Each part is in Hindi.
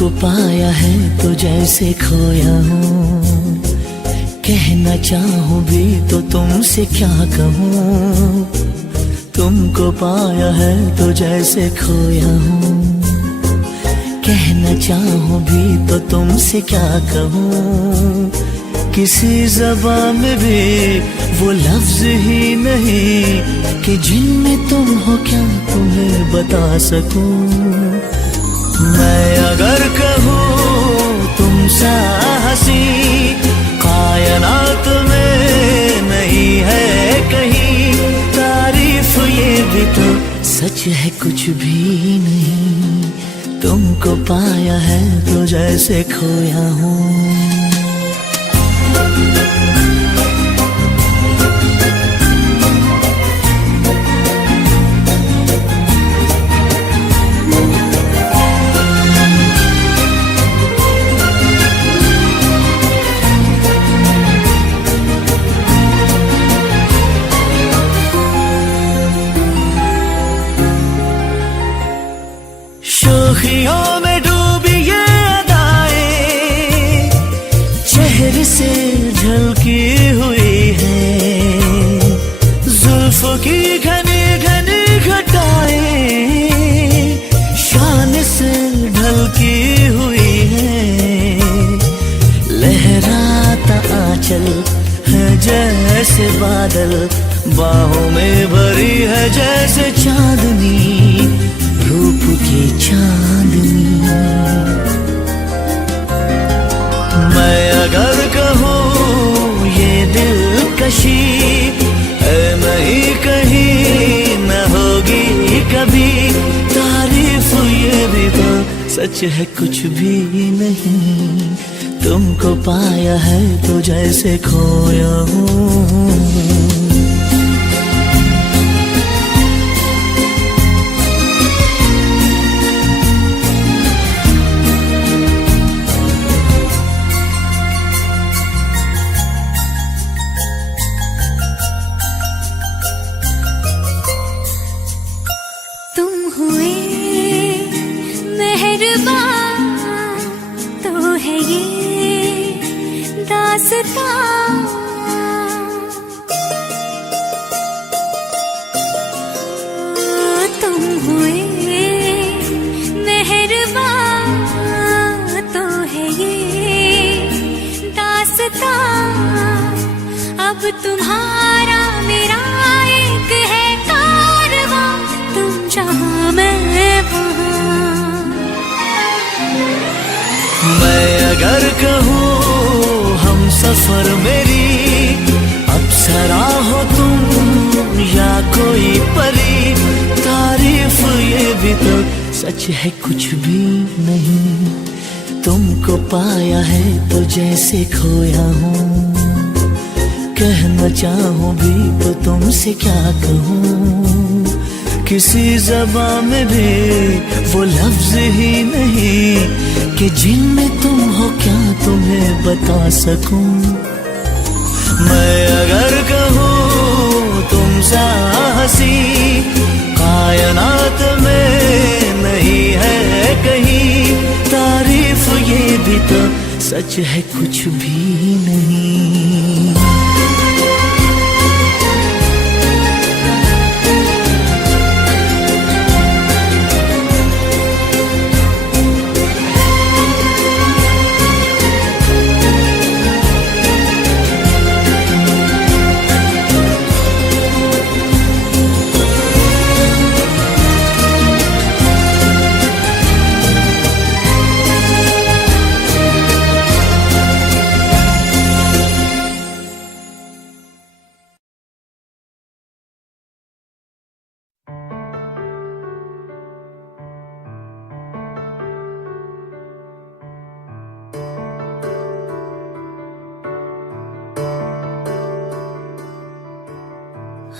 तुमको पाया है तो जैसे खोया हूँ, कहना चाहूँ भी तो तुमसे क्या कहूँ। तुमको पाया है तो जैसे खोया हूँ, कहना चाहूँ भी तो तुमसे क्या कहूँ। किसी ज़बान में भी वो लफ्ज़ ही नहीं कि जिनमें तुम हो क्या तुम्हें बता सकूं। मैं अगर कहूँ तुम सा हंसी कायनात में नहीं है कहीं, तारीफ ये भी तो सच है कुछ भी नहीं। तुमको पाया है तो जैसे खोया हूँ। शोखियों में डूबी ये अदाएं चेहरे से झलकी हुई है, जुल्फों की घनी घनी घटाएं शान से ढलकी हुई है। लहराता आंचल है जैसे बादल, बाहों में भरी है जैसे चांदनी, रूप की चांदनी। मैं अगर कहूँ ये दिलकशी है नहीं कहीं न होगी कभी, तारीफ ये भी तो सच है कुछ भी नहीं। तुमको पाया है तो जैसे खोया हूँ। तुम हुए मेहरबान तो है ये दास्तां, अब तुम्हारा मेरा एक है कारवां, तुम जहां मैं वहां। मैं अगर कहूँ हम सफर मेरी अप्सरा हो तुम या कोई परी, तारीफ ये भी तो सच है कुछ भी नहीं। तुमको पाया है तो जैसे खोया हूँ, कहना चाहूँ भी तो तुमसे क्या कहूँ। किसी ज़बान में भी वो लफ्ज़ ही नहीं कि जिनमें तुम हो क्या तुम्हें बता सकूं। मैं अगर कहूँ तुम सा हंसी कायनात में नहीं है कहीं, तारीफ ये भी तो सच है कुछ भी नहीं।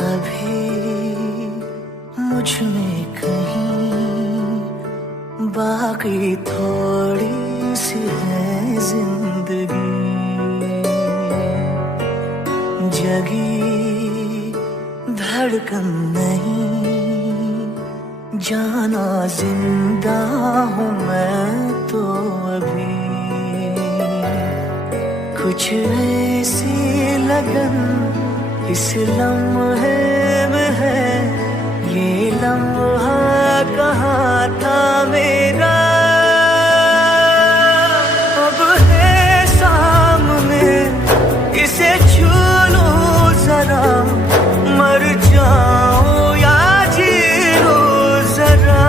अभी मुझ में कहीं बाकी थोड़ी सी है जिंदगी, जगी धड़कन नहीं जाना जिंदा हूँ मैं तो कुछ ऐसी लगन इस लम्हे में है, ये लम्हा कहाँ था मेरा, अब है सामने इसे छू लूं जरा, मर जाऊं या जी लूं जरा,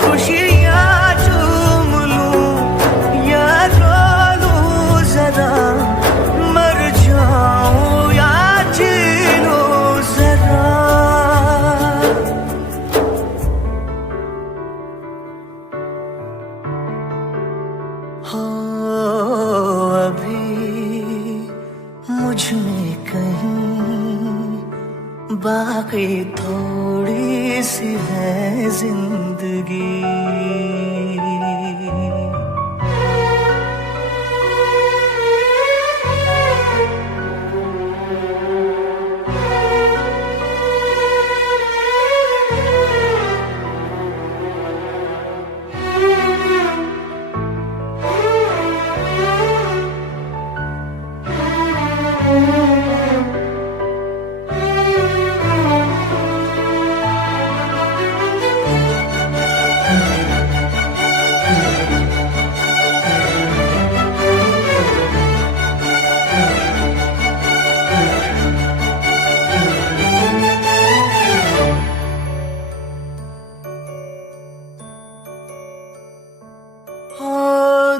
खुशियाँ चूम लूं या रो लूं जरा, मर जाऊं या जी लूं जरा। हो अभी मुझ में कहीं बाकी थोड़ी सी है जिंदगी।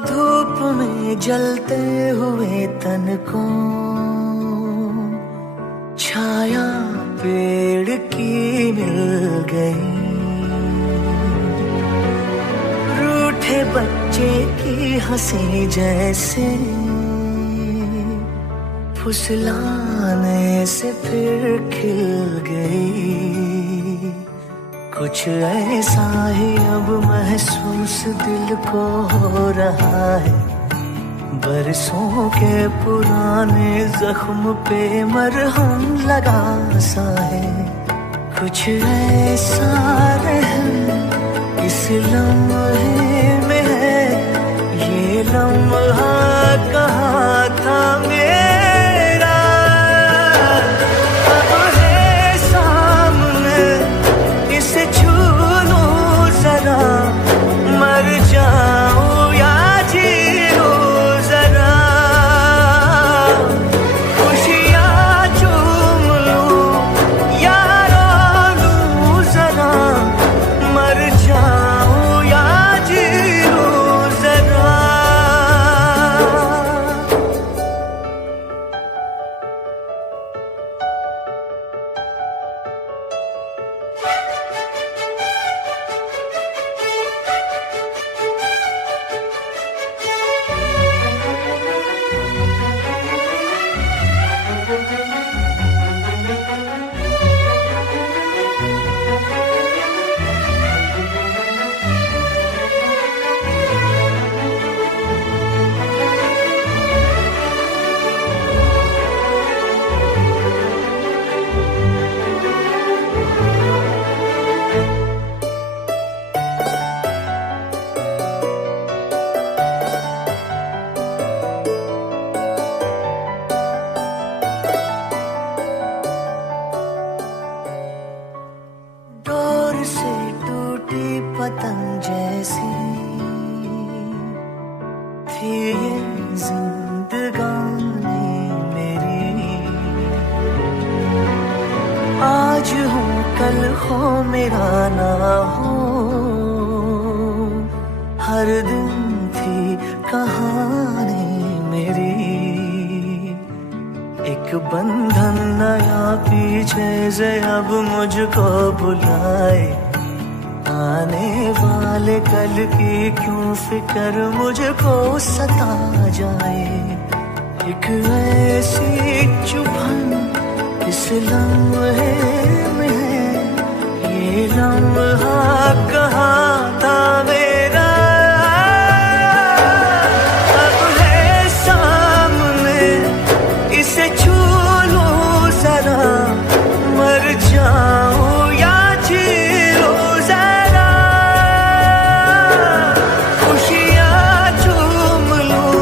धूप में जलते हुए तन को छाया पेड़ की मिल गई, रूठे बच्चे की हंसी जैसे फुसलाने से फिर खिल गई। कुछ ऐसा ही अब महसूस दिल को हो रहा है, बरसों के पुराने जख्म पे मरहम लगा सा है। कुछ ऐसा रहम इस लम्हे में है, ये लम्हा कहाँ था मेरा, अब है सामने इसे छू लूं जरा, मर जाऊं या जी लूं जरा, खुशियाँ चूम लूं या रो लूं जरा, मर जाऊं या जी लूं जरा। डोर से टूटी पतंग जैसी थी ये जिंदगानी मेरी, आज हूँ कल हो मेरा ना हो, हर दिन थी कहानी मेरी। एक बंधन नया पीछे से अब मुझको बुलाए, आने वाले कल की क्यों फिक्र मुझको सता जाए। एक ऐसी चुभन इस लम्हे में है, ये लम्हा कहाँ था मेरा, अब है सामने इसे छू लूं जरा, मर जाऊं या जी लूं जरा, खुशियाँ चूम लूं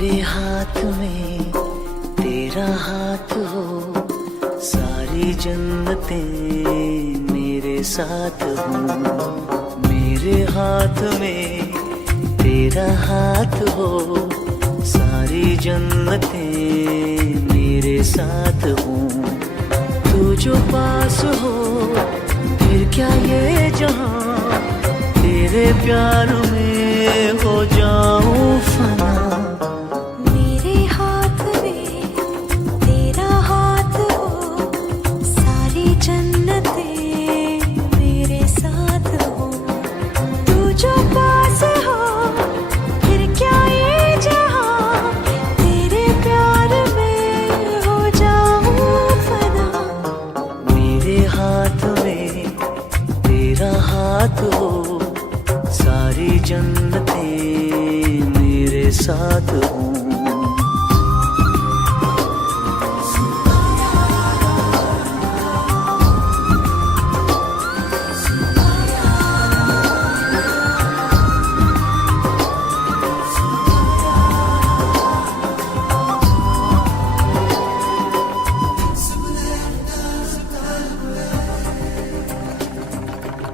मेरे हाथ में तेरा हाथ हो, सारी जन्नतें मेरे साथ हो। मेरे हाथ में तेरा हाथ हो, सारी जन्नतें मेरे साथ हो। तू जो पास हो फिर क्या ये जहां, तेरे प्यार में हो जाऊं फना। मेरे हाथ में तेरा हाथ हो, सारी जन्नतें मेरे साथ हो। तू जो पास हो फिर क्या ये जहां, तेरे प्यार में हो जाऊं फना। मेरे हाथ में तेरा हाथ हो, सारी जन्नतें मेरे साथ हो।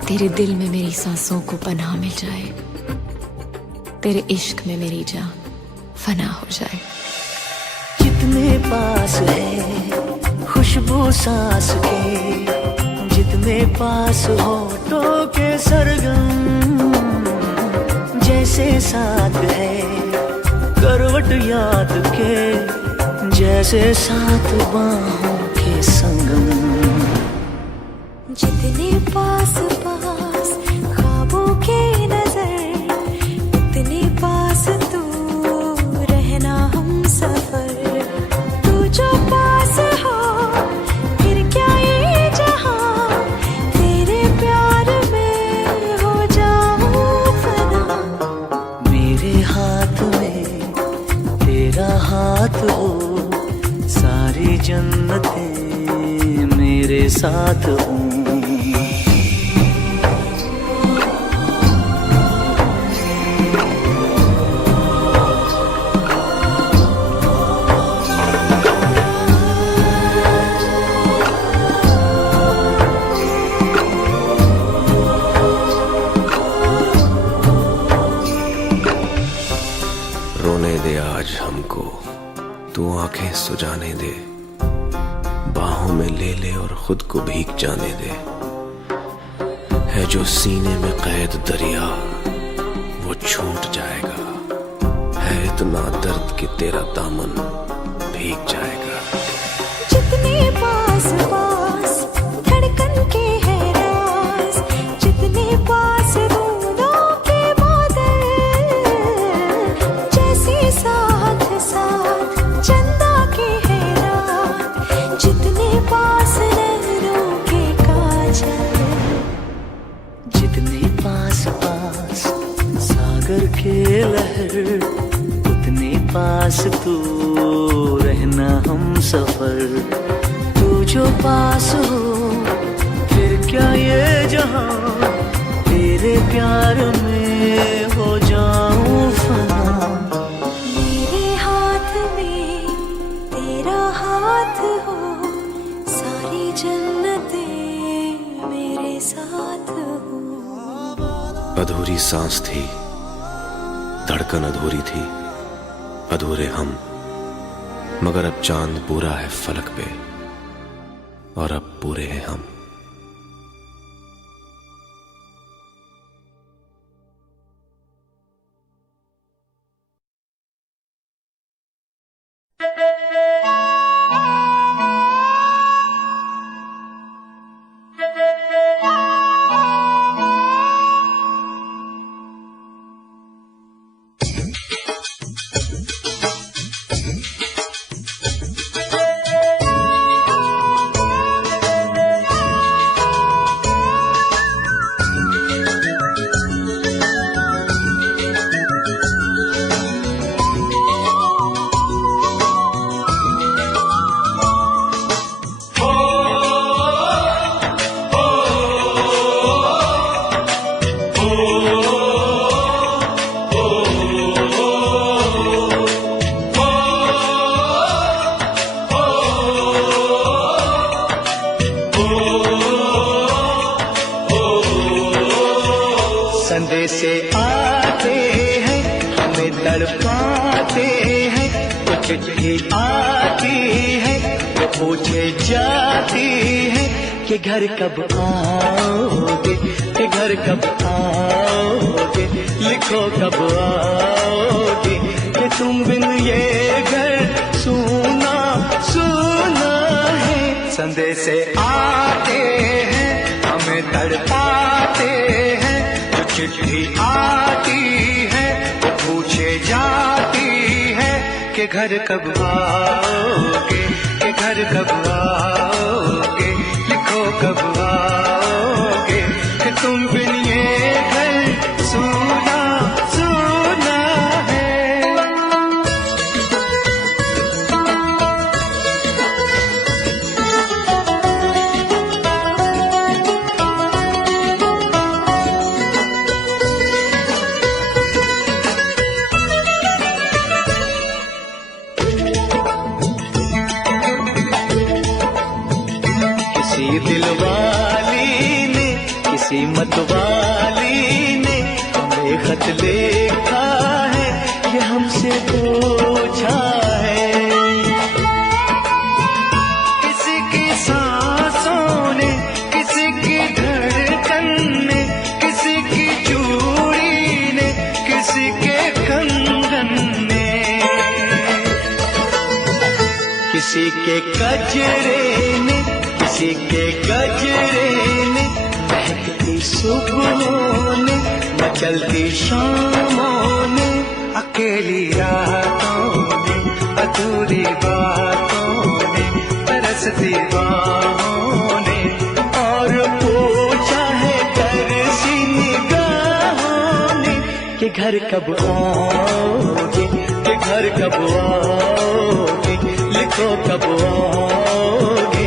तेरे दिल में मेरी सांसों को पनाह मिल जाए, तेरे इश्क में मेरी जान फना हो जाए। जितने पास है खुशबू सांस के, जितने पास होठों के सरगम, जैसे साथ है करवट याद के, जैसे साथ बाहों के संगम। जितने पास पास ख्वाबों के नजर, उतने पास तू रहना हम सफर। तू जो पास हो फिर क्या ये जहां, तेरे प्यार में हो जाऊं फना। मेरे हाथ में तेरा हाथ हो, सारी जन्नतें मेरे साथ हो। रोने दे आज हमको, तू आंखें सुजाने दे, बाहों में ले ले और खुद को भीग जाने दे। है जो सीने में कैद दरिया वो छूट जाएगा, है इतना दर्द कि तेरा दामन भीग जाएगा। जितने पास पास धड़कन के है राज, जितने पास बूंदों के बादल, जैसे साथ साथ चंदा के है रात, जितने पास नैनों के काजल। जितने पास पास सागर के लहर, उतने पास तू रहना हम सफर। तू जो पास हो फिर क्या ये जहां, तेरे प्यार में हो जाऊं फना। मेरे हाथ में तेरा हाथ हो, सारी जन्नतें मेरे साथ हो। अधूरी सांस थी, धड़कन अधूरी थी, अधूरे हम, मगर अब चांद पूरा है फलक पे और अब पूरे हैं हम। चिट्ठी आती है वो पूछे जाती है कि घर कब आओगे, कि घर कब आओगे, लिखो कब आओगे, कि तुम बिन ये घर सूना सूना है। संदेश आते हैं हमें तड़पाते हैं, जो चिट्ठी आती है वो पूछे जाती है कि घर कब आओगे, कि घर कब आओगे, लिखो कब आओगे, कि तुम बिन ये घर सूना सूना है। किसी दिलवाली ने, किसी मतवाली ने हमें खत लिखा है, ये हमसे पूछा है। किसी की सांसों ने, किसी की धड़कन ने, किसी की चूड़ी ने, किसी के कंगन ने, किसी के कजरे ने, किसी के गजरे ने, महकती सुबहों ने, मचलती शामों ने, अकेली रातों ने, अधूरी बातों ने, तरसती बाहों ने, और पूछा है तरसी निगाहों ने कि घर कब आओगे, कि घर कब आओगे, लिखो कब आओगे,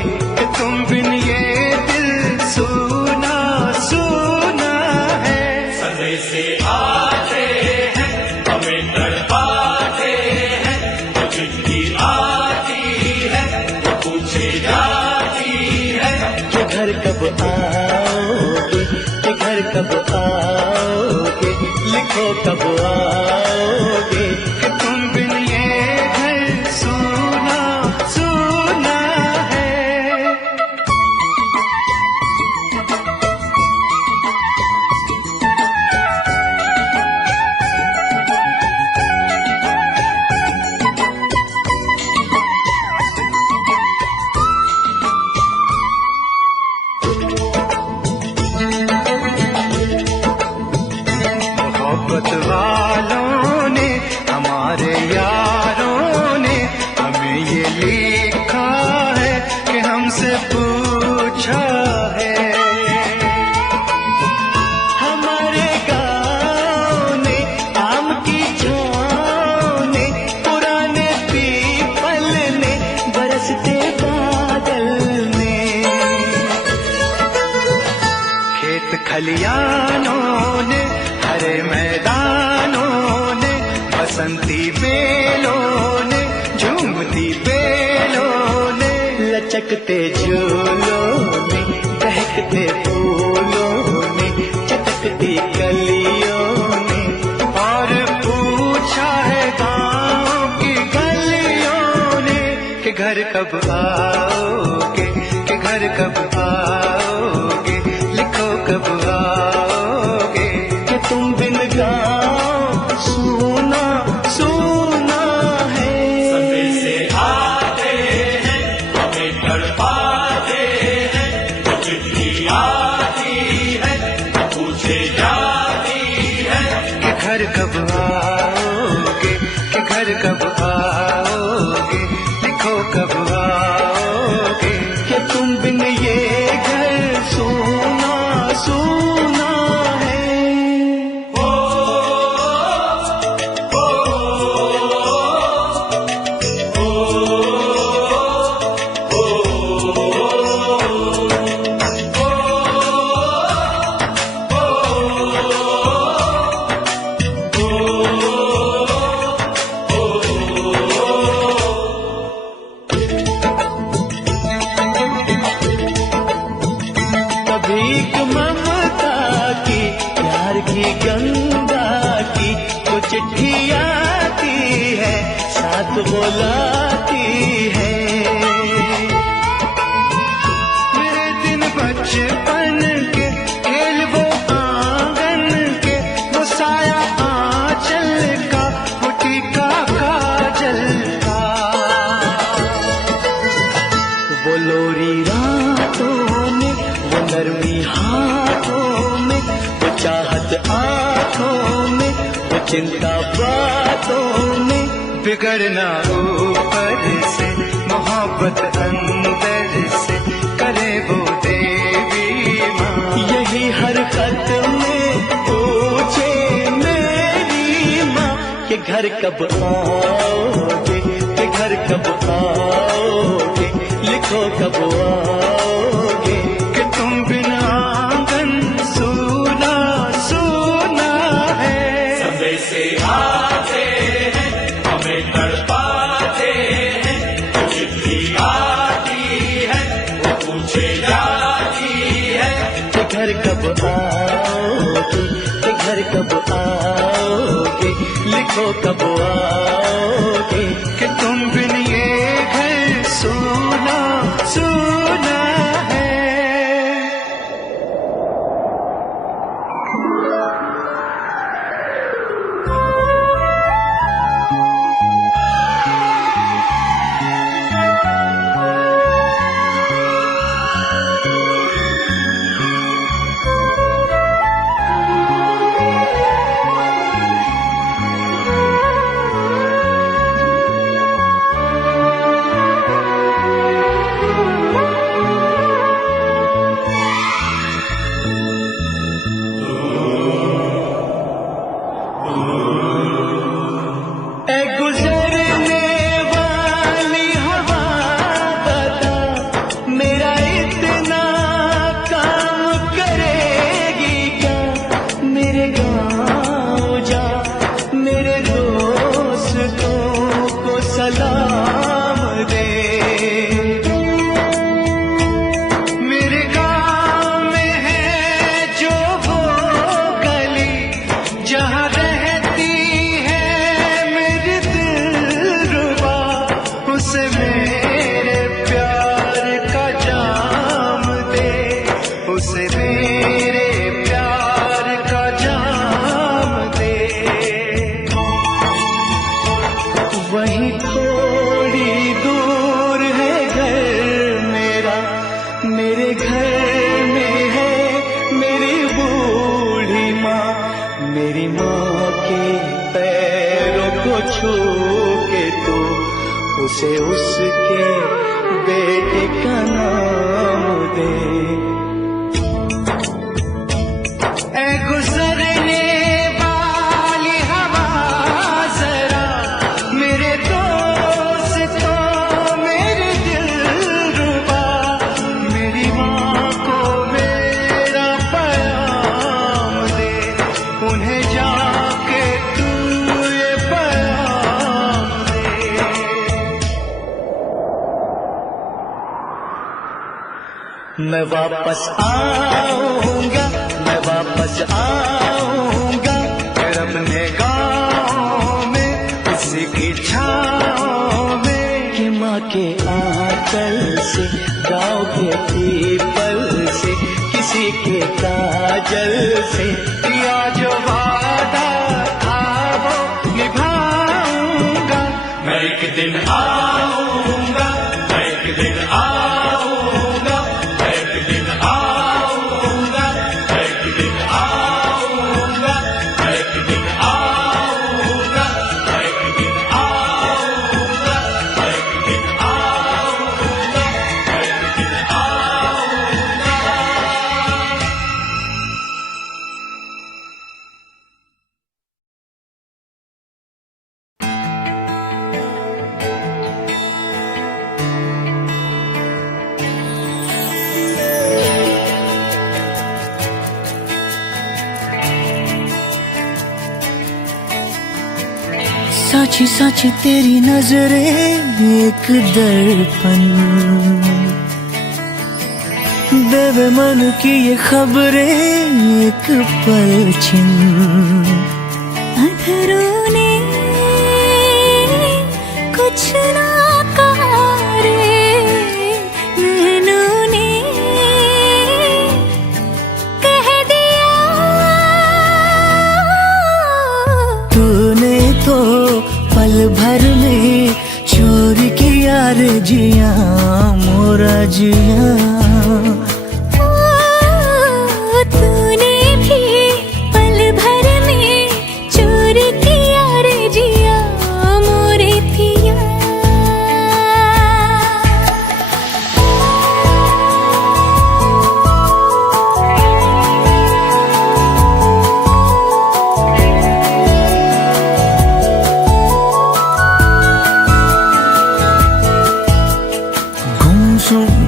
तुम बिन ये दिल सूना सूना है। संदेश आते हैं हमें तड़पाते हैं, वो चिट्ठी आती है वो पूछे जाती है कि घर कब आओगे, कि घर कब आओगे, लिखो कब आओगे, कि तुम बिन ये घर सूना सूना है। मोहब्बत वालों ने, हमारे यारों ने हमें ये लिखा है कि हमसे पूछा है। हमारे गाँव ने, आम की छाँव ने, पुराने पीपल ने, बरसते बादल ने, खेत खलियानों ने, हरे मैदानों ने, बसंती बेलों ने, झूमती बेलों ने, लचकते झूलों ने, दहकते फूलों ने, चटकती कलियों ने, और पूछा है गाँव की गलियों ने कि घर कब आओगे, कि घर कब आओगे, लिखो कब आओगे, कि तुम बिन गाँव सूना सूना है। संदेश आते हैं हमें तड़पाते हैं, वो चिट्ठी आती है वो पूछे जाती है कि घर कब आओगे, कि घर कब आओगे, लिखो कब आओगे, कि तुम बिन ये घर सूना सूना है। बुलाती है। मेरे दिन बचपन के खेल वो आंगन के, वो साया आंचल का, वो टीका काजल का, वो लोरी रातों में, वो नरमी हाथों में, वो चाहत आंखों में, वो चिंता बातों में, बिगड़ना ऊपर से, मोहब्बत अंदर से, करे वो देवी माँ। यही हर खत में पूछे मेरी माँ कि घर कब आओगे, कि घर कब आओगे, लिखो कब आओगे, कि तुम बिना आंगन सूना सूना है। समय से आते हैं हमें तड़पाते हैं, वो चिट्ठी आती है वो पूछे जाती है, कि घर कब आओगे, कि घर कब आओगे, लिखो कब आओगे, कि तुम बिन ये घर सूना सूना है। उसे उसके बेटे का नाम दे। ऐ गुजरने वाली हवा जरा मेरे दोस्तों मेरे दिलरुबा, मेरी माँ को मेरा पैगाम दे, उन्हें जाके तू ये पैगाम दे। मैं वापस आऊंगा, मैं वापस आऊंगा, फिर अपने गाँव में उसी की छाँव में, कि माँ के आंचल से, गाँव के पीपल से, किसी के काजल से, किया जो वादा था वो निभाऊंगा। मैं एक दिन आऊंगा, मैं एक दिन आऊंगा, मैं एक दिन आऊंगा, मैं एक दिन आऊंगा, मैं एक दिन आऊंगा, मैं एक दिन आऊंगा, मैं एक दिन आऊंगा, मैं एक दिन आऊंगा। साची साची तेरी नजरें एक दर्पण, देवे मन की ये खबरें एक पलछिन। अधरों ने कुछ कुछ ना कहा रे नैनों ने कह दिया। तूने तो पल भर में चोरी किया रे जिया मोरा जिया। तूने भी पल भर में चोरी किया रे जिया मोरे पिया।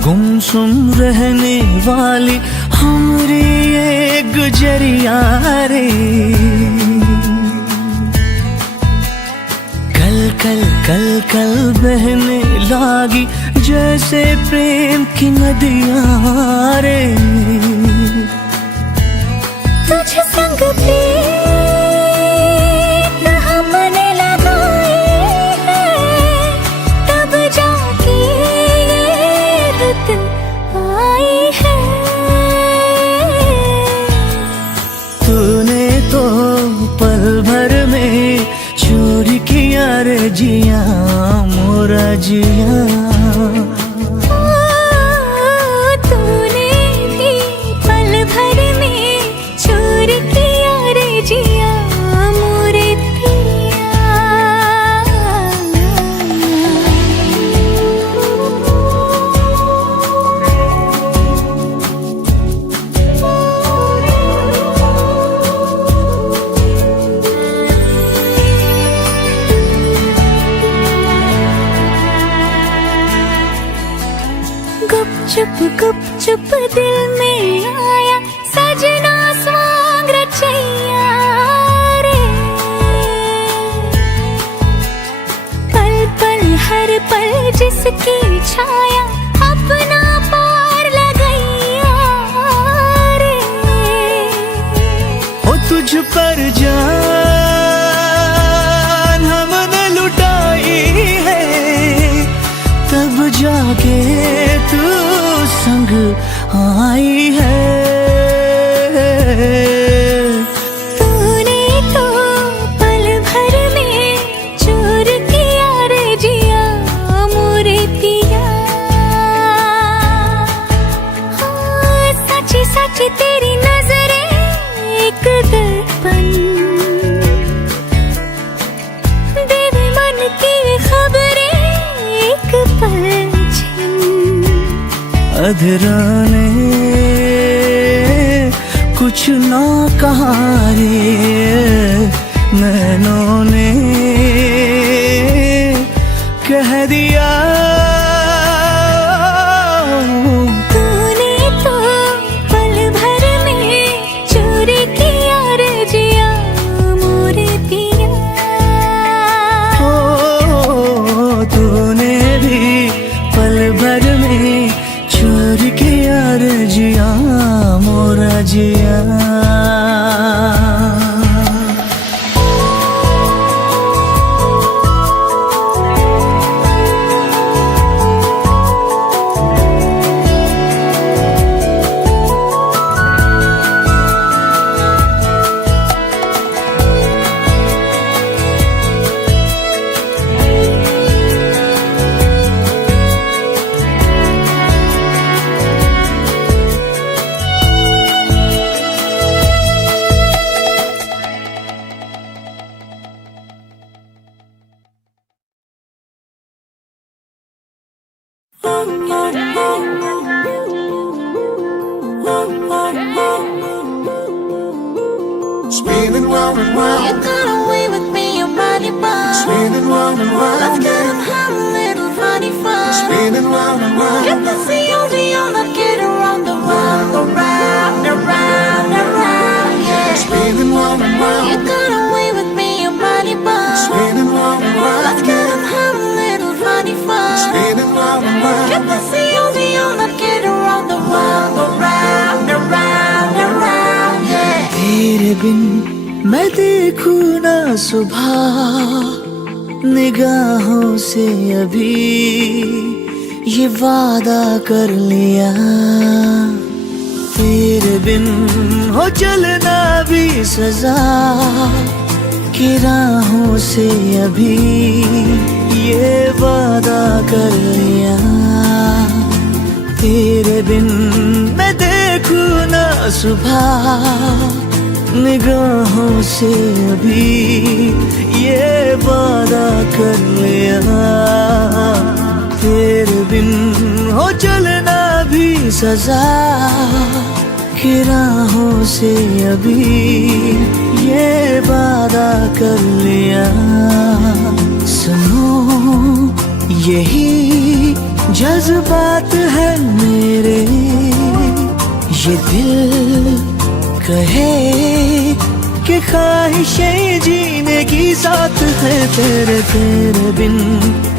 गुमसुम रहने वाली हमारी ये गुजरिया रे। कल कल कल कल बहने लागी जैसे प्रेम की नदियां रे। तुझ संग प्रीत हमने लगाए हैं, तब जाके ये रुत आई है। तूने तो पल भर में चोरी किया रे जिया मोरा जिया। तूने भी पल भर में चोरी किया रे जिया मोरे पिया। गुप चुप दिल में आया सजना स्वांग रचैया रे। पल पल हर पल जिसकी छाया अपना पार लगैया रे। ओ तुझ पर जान हमने लुटाई है, तब जाके तू संग आई है। तूने तो पल भर में चोर किया रे जिया मोरे पिया। हाँ, सच्ची सच्ची तेरी नजरें एक दर्पण, देवे मन की खबरें एक पलछिन। अधरा ने कुछ ना कहा रे नैनों ने कह दिया। तूने तो पल भर में चोरी किया रे जिया मोरे पिया। ओ तूने भी पल भर में चोरी किया रे जिया मोरा जिया। Spinning round and round. You got away with me, your body bound. Spinning round and round. Let's get and have a little funny fun. Spinning round and round. Get the COD on, let's get around the world, around, around, around, yeah. Spinning round and round. You got away with me, your body bound. Spinning round and round. Let's get and have a little funny fun. Spinning round and round. Get the COD on, let's get around the world, around, around, around, yeah. तेरे बिन मैं देखूं ना सुबह निगाहों से अभी ये वादा कर लिया, तेरे बिन हो चलना भी सजा की राहों से अभी ये वादा कर लिया, तेरे बिन मैं देखूं ना सुबह निगाहों से अभी ये वादा कर लिया, तेरे बिन हो चलना भी सजा की राहों से अभी ये वादा कर लिया। सुनो यही जज्बात है मेरे, ये दिल कहे कि ख्वाहिशें जीने की साथ है तेरे, तेरे बिन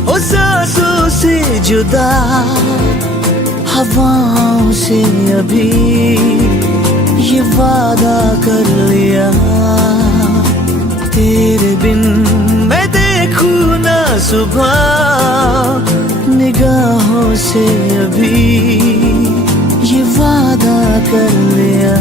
ओ सांसों से जुदा हवाओं से अभी ये वादा कर लिया, तेरे बिन मैं देखूं ना सुबह निगाहों से अभी ये वादा कर लिया।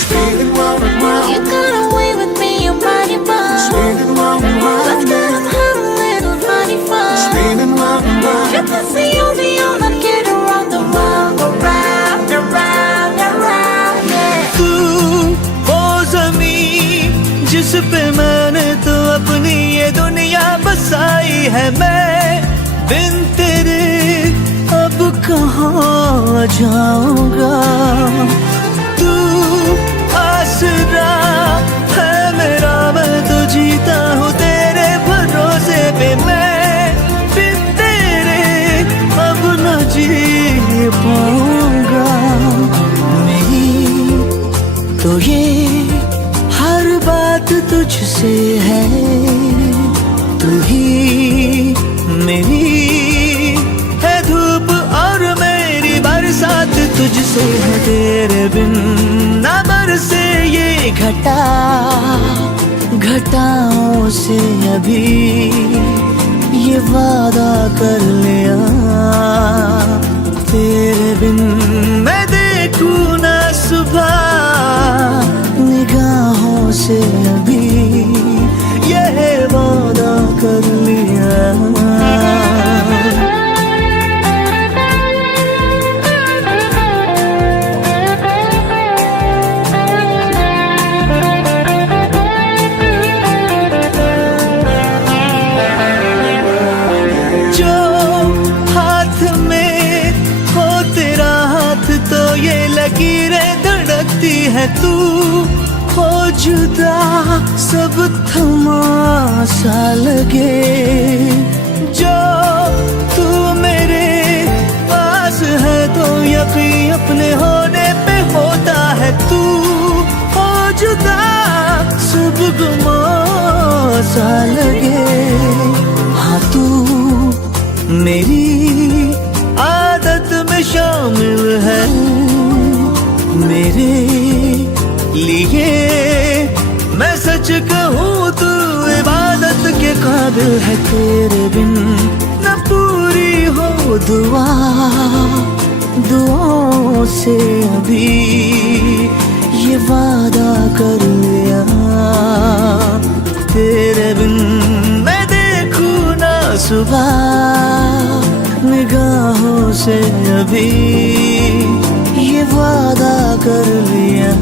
Spinning round and round, You got away with me, your body bomb. spinning round and Let's round, get on have a little funny fun. spinning round and round. You can see on the on and get around the world, around, around, around, yeah. तू वो ज़मीन जिस पे मैंने तो अपनी ये दुनिया बसाई है, मैं बिन तेरे अब कहाँ जाऊंगा, तू आसरा है मेरा, मैं तो जीता हूँ तेरे भरोसे पे, मैं बिन तेरे अब न जी पाऊंगा, मेरी तो ये हर बात तुझसे है, तू ही मेरी है धूप और मेरी बरसात तुझसे है, तेरे बिन ना बरसे ये घटा घटाओं से अभी ये वादा कर लिया, तेरे बिन मैं देखूं ना सुबह निगाहों से अभी ये वादा कर लिया। जो हाथ में हो तेरा हाथ तो ये लकीरें धड़कती है, तू हो जुदा सब थमा सा लगे, जो तू मेरे पास है तो यकीन अपने होने पे होता है, तू हो जुदा सब गुमा सा लगे, हाँ तू मेरी आदत में शामिल है, मेरे लिए मैं सच कहूँ तू इबादत के काबिल है, तेरे बिन न पूरी हो दुआ, दुआओं से अभी ये वादा कर लिया, तेरे बिन मैं देखूं ना सुबह निगाहों से अभी ये वादा कर लिया।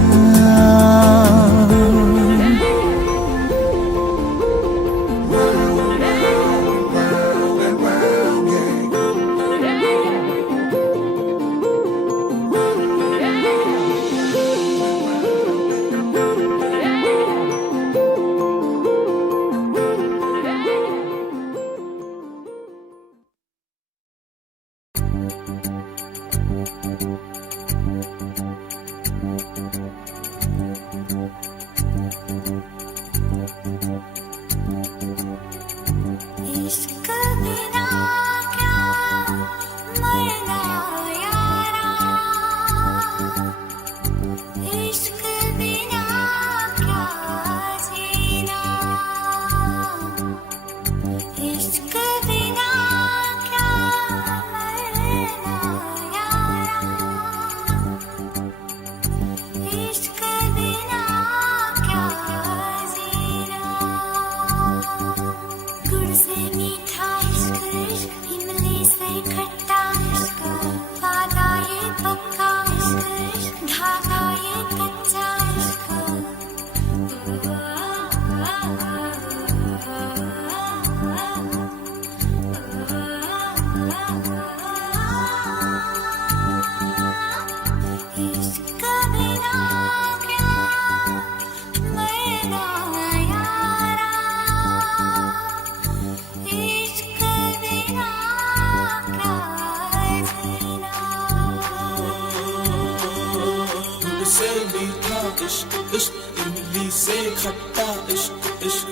इश्क इश्क इमली से खट्टा इश्क इश्क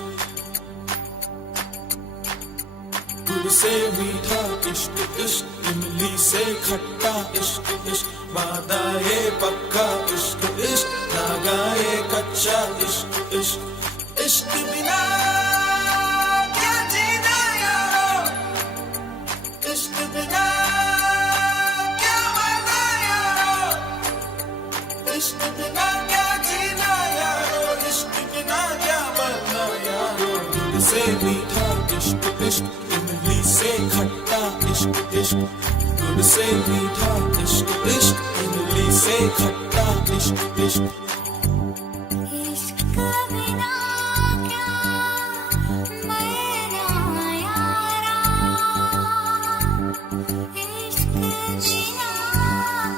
गुड़ से मीठा इश्क इश्क इमली से खट्टा इश्क इश्क वादा ये पक्का इश्क इश्क धागा ये कच्चा इश्क इश्क इश्क बिना क्या जीना यारो इश्क बिना क्या मरना यारो इश्क बिना क्या जीना यारो इश्क बिना क्या मरना यारो गुड़ से मीठा इश्क इश्क इमली से खट्टा इश्क इश्क गुड़ से मीठा इश्क इश्क इमली से खट्टा इश्क इश्क इश्क बिना क्या मरना यारा इश्क बिना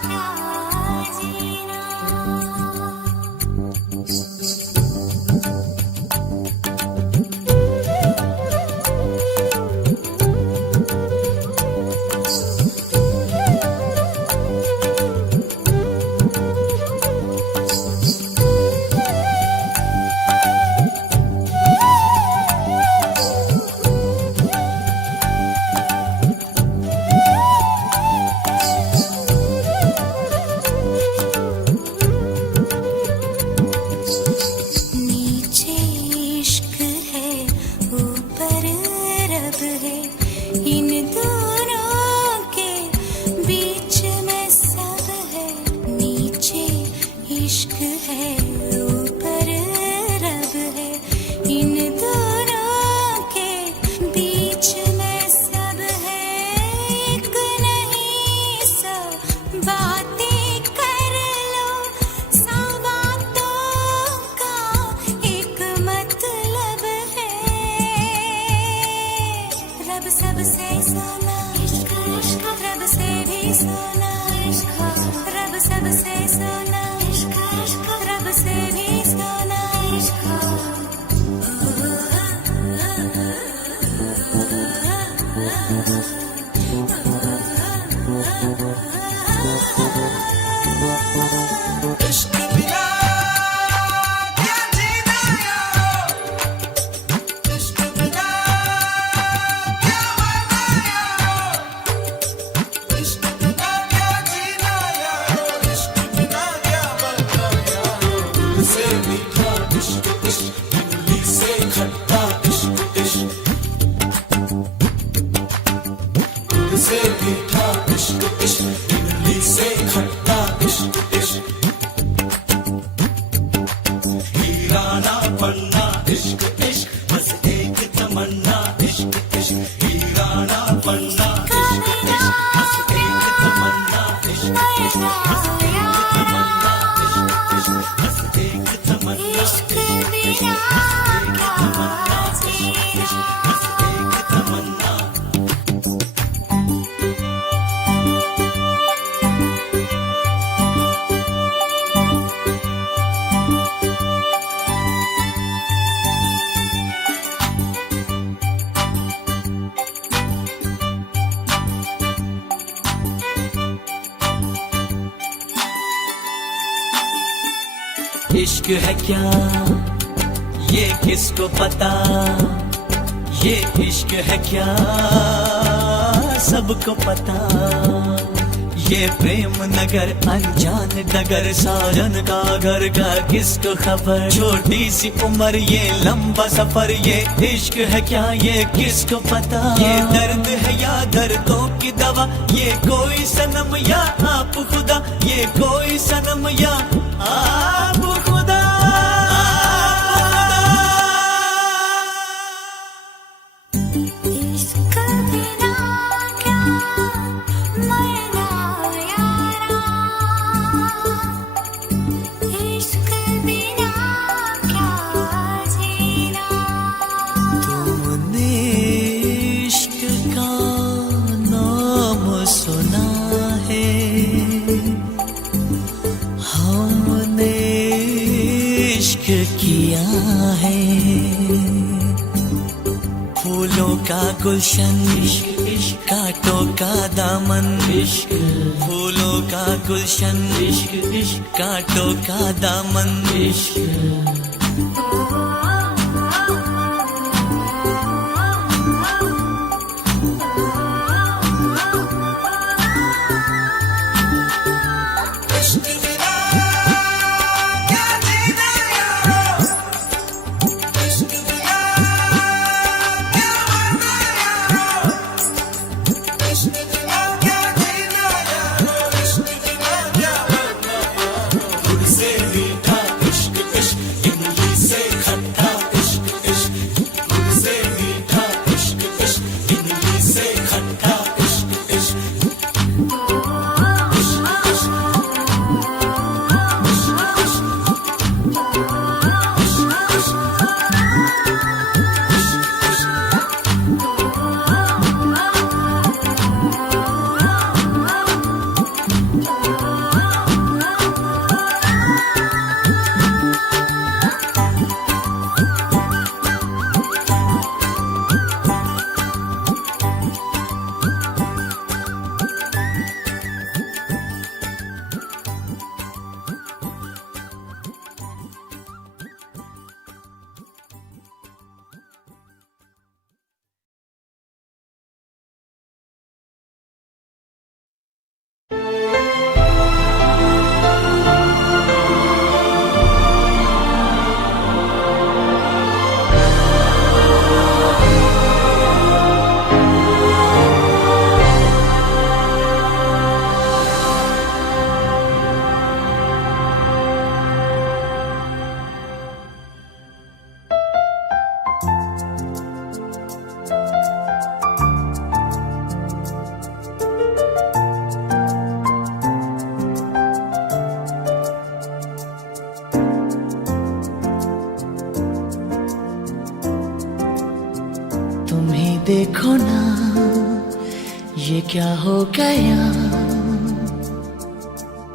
क्या जीना नीचे इश्क है ऊपर रब है इन दोनों के बीच में सब है नीचे इश्क है ऊपर रब है इन दोनों के बीच में सब है एक नहीं सब बातें कर लो सौ बातों का एक मतलब है रब सबसे सोना इश्क इश्क रब से भी सोना इश्क रब सबसे सोना इश्क इश्क रब से भी सोना इश्क बिना क्या जीना यारो इश्क बिना क्या मरना यारो इश्क बिना क्या जीना यारो इश्क बिना क्या मरना यारो गुड़ से मीठा इश्क इश्क इमली से खट्टा इश्क इश्क गुड़ से मीठा इश्क इश्क इमली से खट्टा इश्क इश्क हीराना पन्ना इश्क इश्क बस एक तमन्ना इश्क इश्क हीराना पन्ना इश्क इश्क बस एक तमन्ना इश्क इश्क बस एक तमन्ना इश्क बिना क्या जीना बस एक तमन्ना इश्क है क्या ये किसको पता ये इश्क है क्या सबको पता ये प्रेम नगर अनजान नगर साजन का घर का किसको खबर छोटी सी उम्र ये लंबा सफर ये इश्क है क्या ये किसको पता ये दर्द है या दर्दों की दवा ये कोई सनम या आप खुदा ये कोई सनम या आप खुदा इश्क बिना क्या मरना यारा इश्क बिना क्या जीना तुमने इश्क का नाम सुना है हमने इश्क किया है फूलों का गुलशन, कांटों का दामन, फूलों का गुलशन, कांटों का दामन। देखो ना ये क्या हो गया,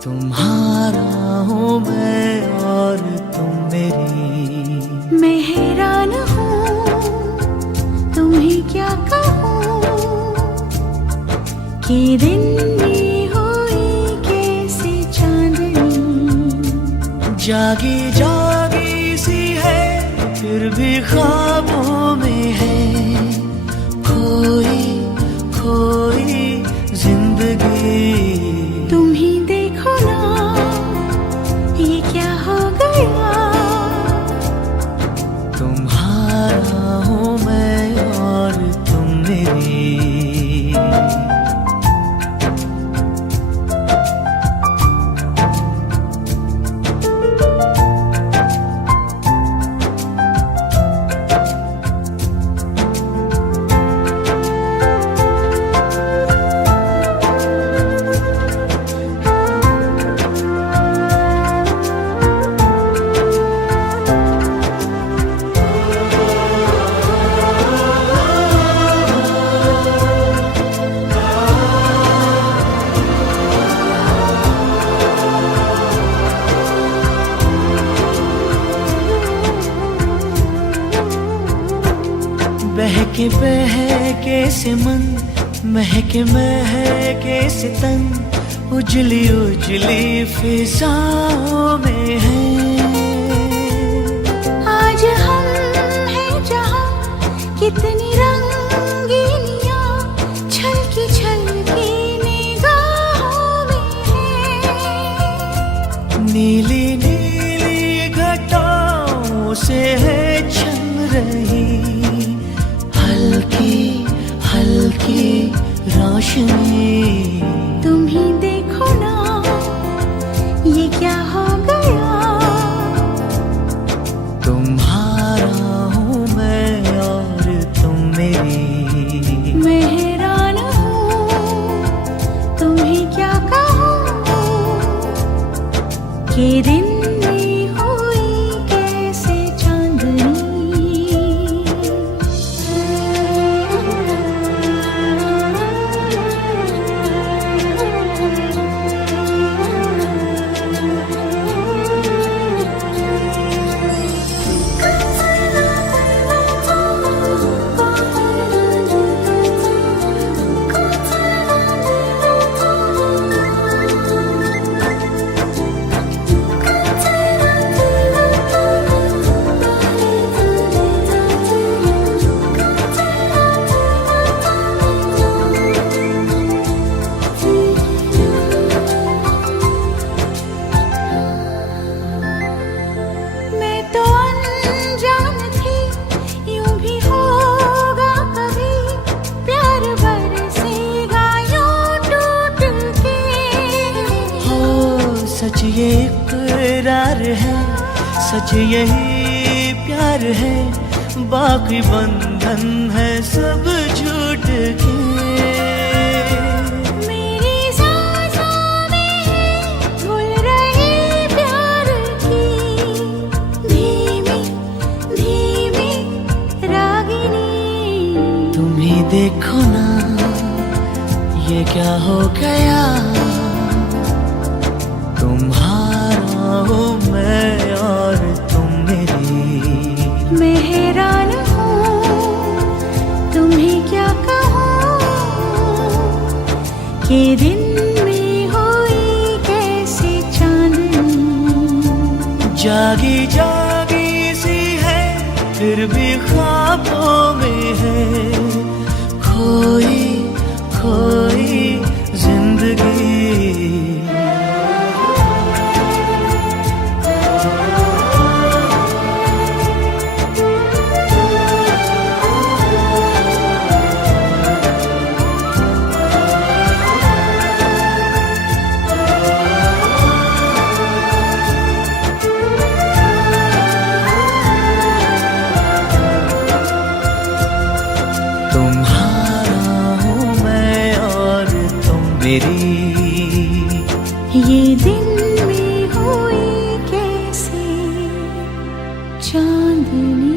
तुम्हारा हूँ मैं और तुम मेरी। मैं हैरान हूँ तुम्हें क्या कहूँ कि दिन में हुई कैसे चांदनी। जागी जागी सी है फिर भी ख्वाबों में है, खोई खोई जिंदगी। तुम ही देखो ना ये क्या हो गया, तुम्हारा हूँ मैं और तुम मेरी। बहके बहके से मन, महके महके से तन, उजली उजली फिजाओं में है। आज हम हैं जहाँ कितनी रंगीनियाँ छलकी छलकी निगाहों में है। नीली नीली घटाओं से है छन रही हल्की हल्की रोशनी। तुम ही देखो ना ये क्या हो गया, तुम्हारा हूँ मैं और तुम मेरी। मैं हैरान हूँ तुम्हें क्या कहूँ कि दिन में हुई कैसे चांदनी। सच ये इकरार है, सच यही प्यार है, बाकी बंधन है सब झूठ के। मेरी सांसों में है घुल रही प्यार की धीमी धीमी रागिनी। तुम ही देखो ना ये क्या हो गया, तुम्हारा हूँ मैं और तुम मेरी। मैं हैरान हूँ तुम्हें क्या कहूँ, कि दिन में हुई कैसी चांदनी। जागी जागी सी है फिर भी ख्वाबों में है, खोई खोई जिंदगी। ये दिन में हुई कैसी चांदनी।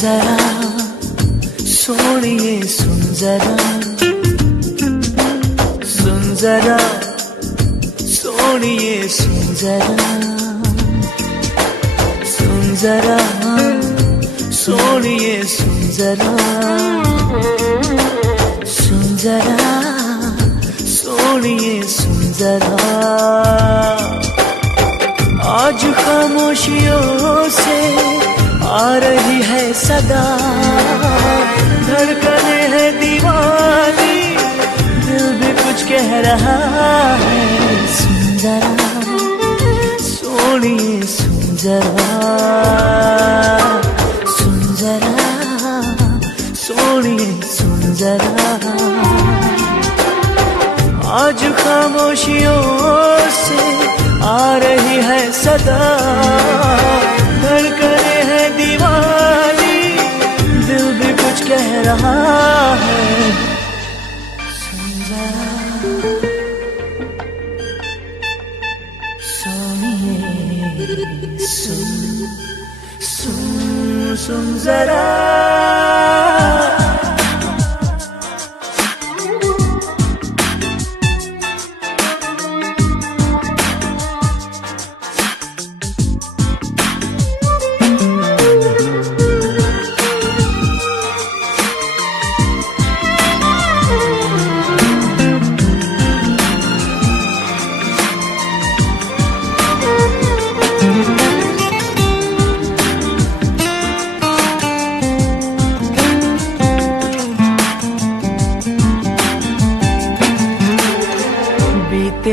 जरा सोनिए सुन जरा, सुन जरा सोनिए सुन जरा, सुन जरा सोनिए सुन जरा, सुन जरा सोनिए सुन जरा। आज खामोशियों से आ रही है सदा, धड़कने है दीवानी, दिल भी कुछ कह रहा है। सुन जरा सोनिए सुन जरा, सुन जरा सोनिए सुन जरा। आज खामोशियों से आ रही है सदा, धड़कने है दीवानी, दिल भी कुछ कह रहा है। सुन जरा सोनिए सुन, सुन सुन जरा।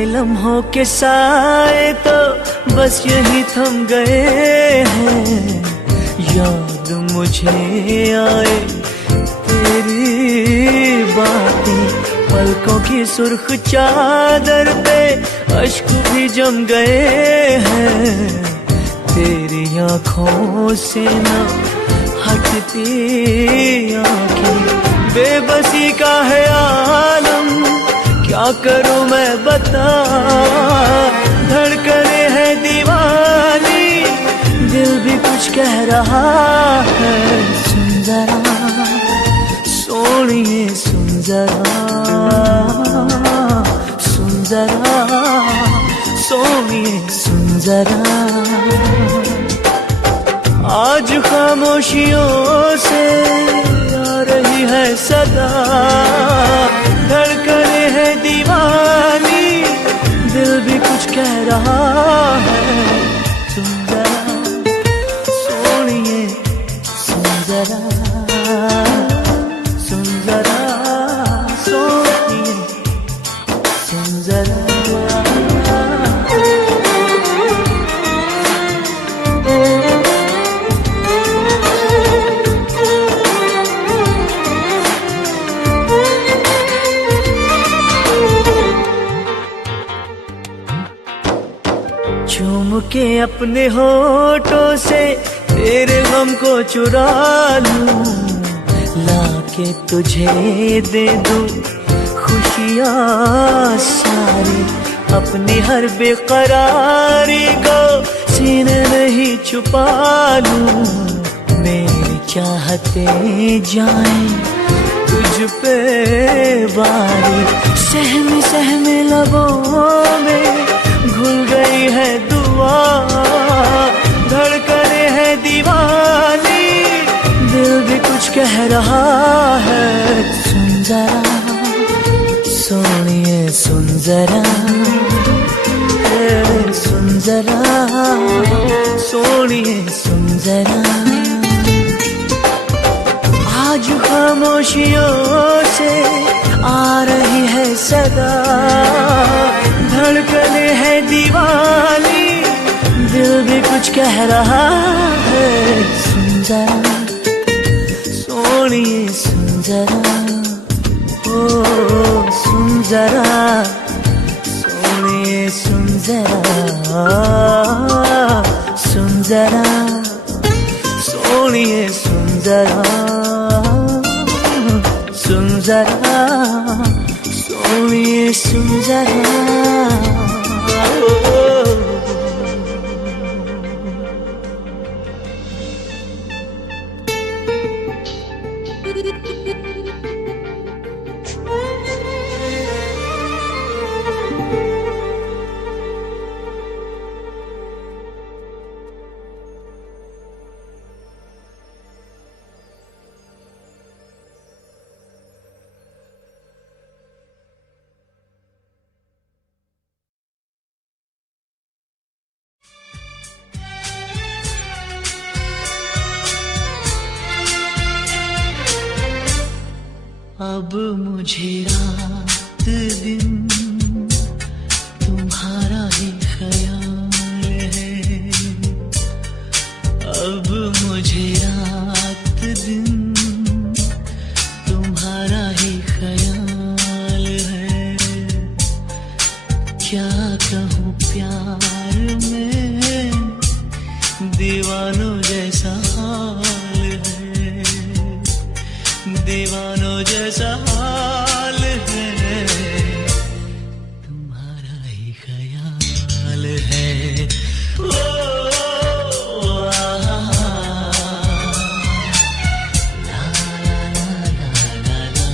लम्हों के साए तो बस यही थम गए हैं, याद मुझे आए तेरी बातें, पलकों की सुर्ख चादर पे अश्क भी जम गए हैं। तेरी आँखों से ना हटती आँखें, बेबसी का है आलम, क्या करूं मैं बता। धड़कने है दीवानी, दिल भी कुछ कह रहा है। सुन जरा जरा, सुन जरा, सोनिए सुन जरा। आज खामोशियों से आ रही है सदा, धड़कने है दीवानी, दिल भी कुछ कह रहा है। सुन जरा, सोनिए सुन जरा, सुन जरा, सोनिए सुन जरा। चूम के अपने होठों से तेरे गम को चुरा लूं, लाके तुझे दे दूं खुशियाँ सारी, अपनी हर बेकरारी को सीने में ही छुपा लूं। मेरी चाहते जाएं तुझ पे बारी, सहमी सहमी लबों में घुल गई है दुआ, धड़कने है दीवानी, दिल भी कुछ कह रहा है। सुन जरा, सोनिए सुन जरा, सुन जरा, सोनिए सुन जरा। आज खामोशियों से आ रही है सदा, धड़कने है दीवानी, दिल भी कुछ कह रहा है। सुन जरा, सोनिए सुन जरा, ओ सुन जरा, सोनिए सुन जरा, सुन जरा, सोनिए सुन जरा, सुन जरा, सोनिए सुन जरा। अब मुझे रात दिन तुम्हारा ही ख्याल है, अब मुझे रात दिन तुम्हारा ही ख्याल है। क्या कहूँ प्यार में दीवानों जैसा हाल है, दीवानों जैसा हाल है, तुम्हारा ही ख्याल है। ओ, ला, ला, ला, ला, ला, ला।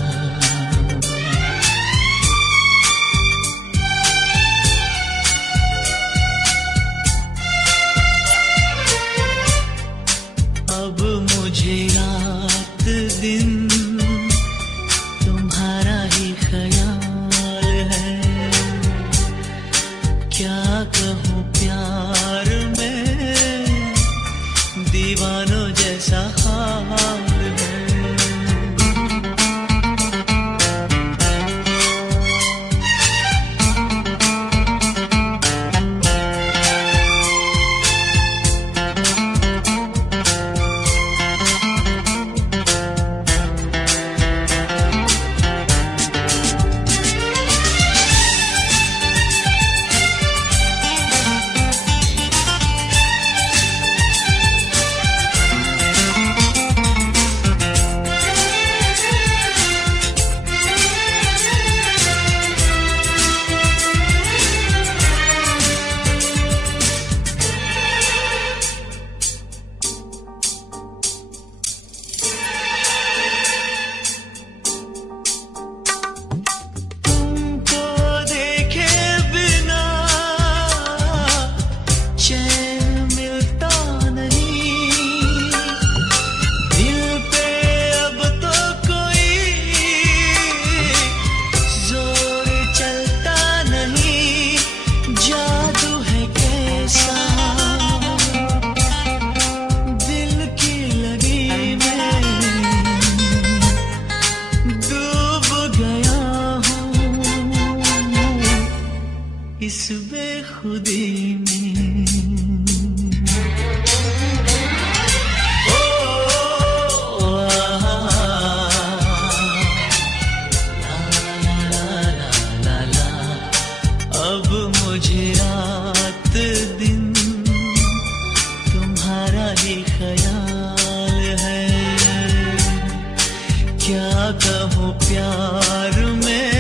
कहूँ प्यार में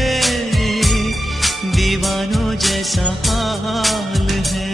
दीवानों जैसा हाल है।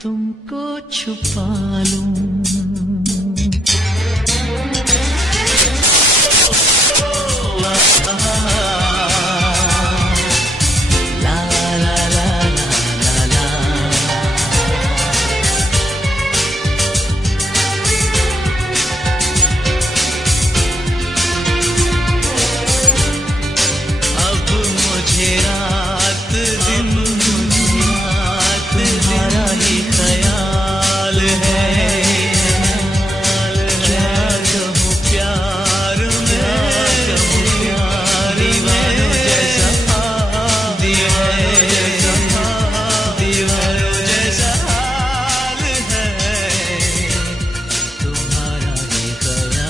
तुमको छुपा लूं। ला ला ला ला ला। अब मुझे रात दिन तुम्हारा ही ख्याल है। क्या कहूँ प्यार में दीवानों जैसा दीवानों जैसा हाल है। तुम्हारा ही ख्याल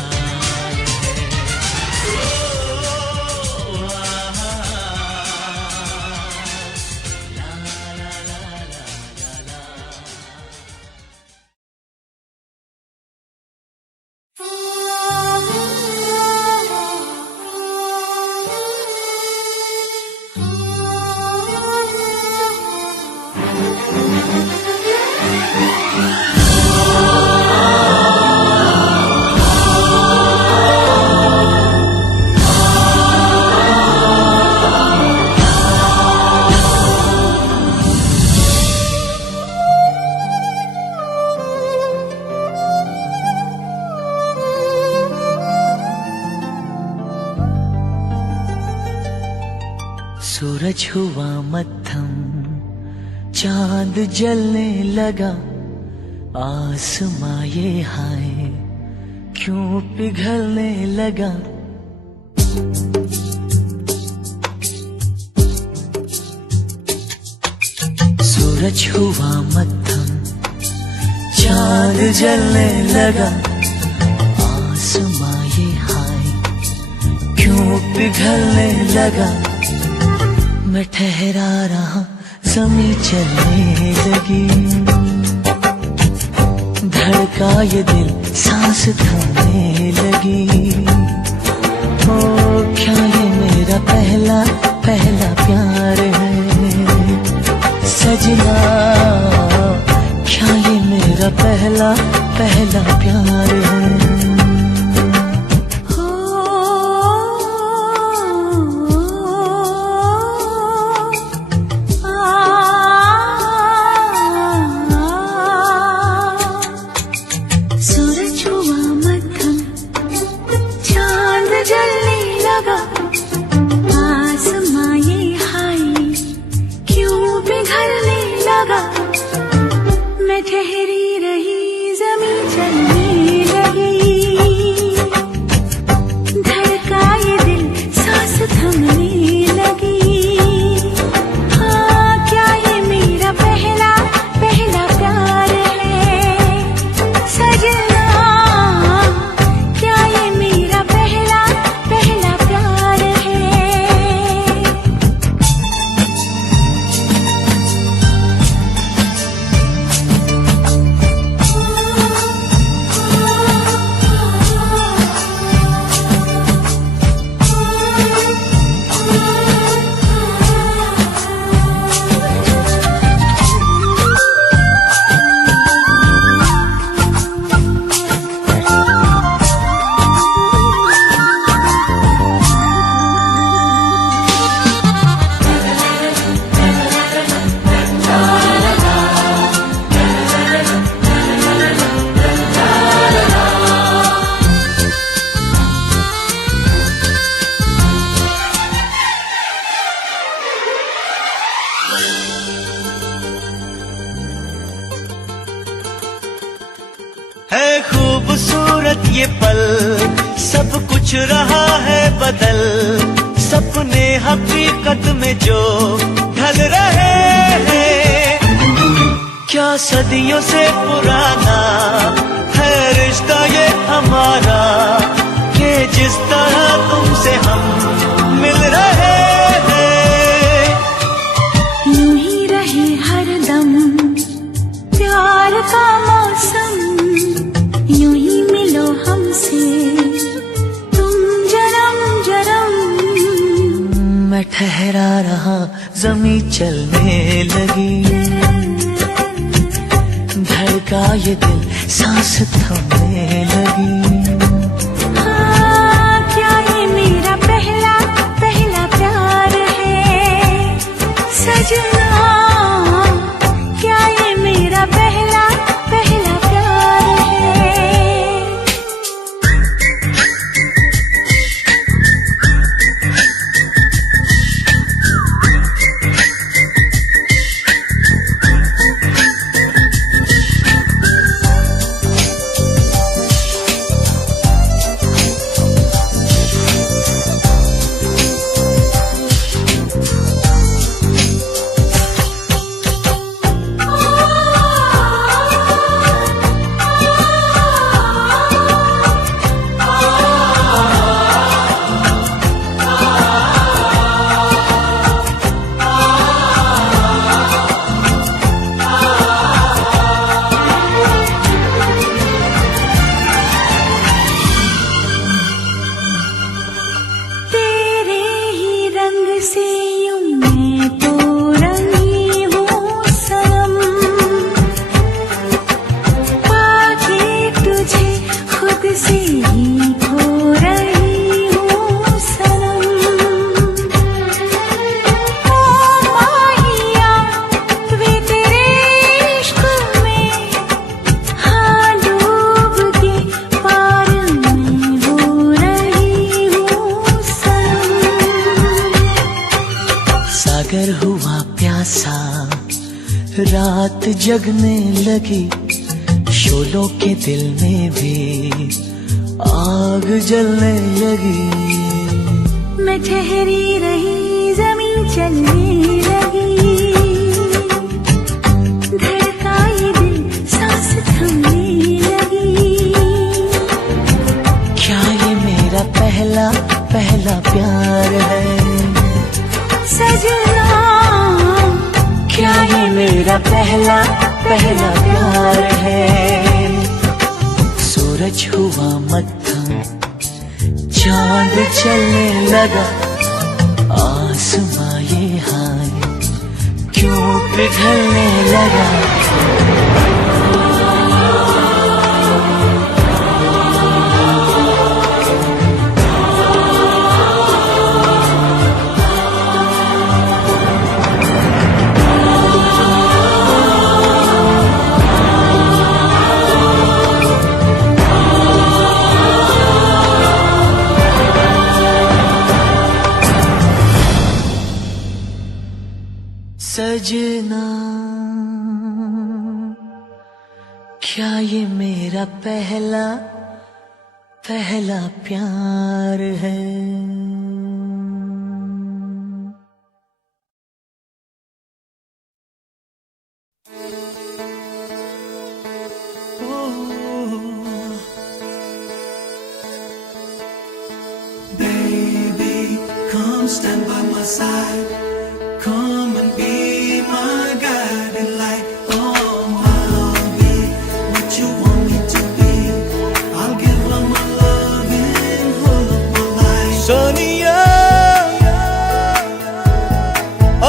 सूरज हुआ मत्थम, चांद जलने लगा, आसमां ये हाय क्यों पिघलने लगा। सूरज हुआ मत्थम, चांद जलने लगा, आसमां ये हाय क्यों पिघलने लगा। मैं ठहरा रहा, ज़मीं चलने लगी, धड़का ये दिल, सांस थमने लगी। ओ क्या ये मेरा पहला पहला प्यार है सजना, क्या ये मेरा पहला पहला प्यार है। मैं ठहरी रही, ज़मीं चलने है खूबसूरत ये पल, सब कुछ रहा है बदल, सपने हकीकत में जो ढल रहे हैं। क्या सदियों से पुराना है रिश्ता ये हमारा, कि जिस तरह तुमसे हम मिल रहे हैं। यूं ही रहे हरदम प्यार का मौसम, यूं ही मिलो हमसे तुम जन्म जन्म। मैं ठहरा रहा जमी चलने लगी, धड़का ये दिल सांस थमने लगी। हाँ, क्या ये मेरा पहला पहला प्यार है सजना, क्या ये मेरा पहला पहला प्यार है। सागर हुआ प्यासा, रात जगने लगी, शोलों के दिल में भी आग जलने लगी। मैं ठहरी रही जमीन चलने लगी, धड़का ये दिल सांस थमने लगी। क्या ये मेरा पहला पहला प्यार है सजना, क्या ये मेरा पहला पहला प्यार है। सूरज हुआ मत्था, चांद चलने लगा, आसमां ये हाय क्यों पिघलने लगा। सजना, क्या ये मेरा पहला पहला प्यार है। Baby, come stand by my side. Come and be my guiding light. Oh, I'll be what you want me to be. I'll give all my love and whole of my life. Sonia,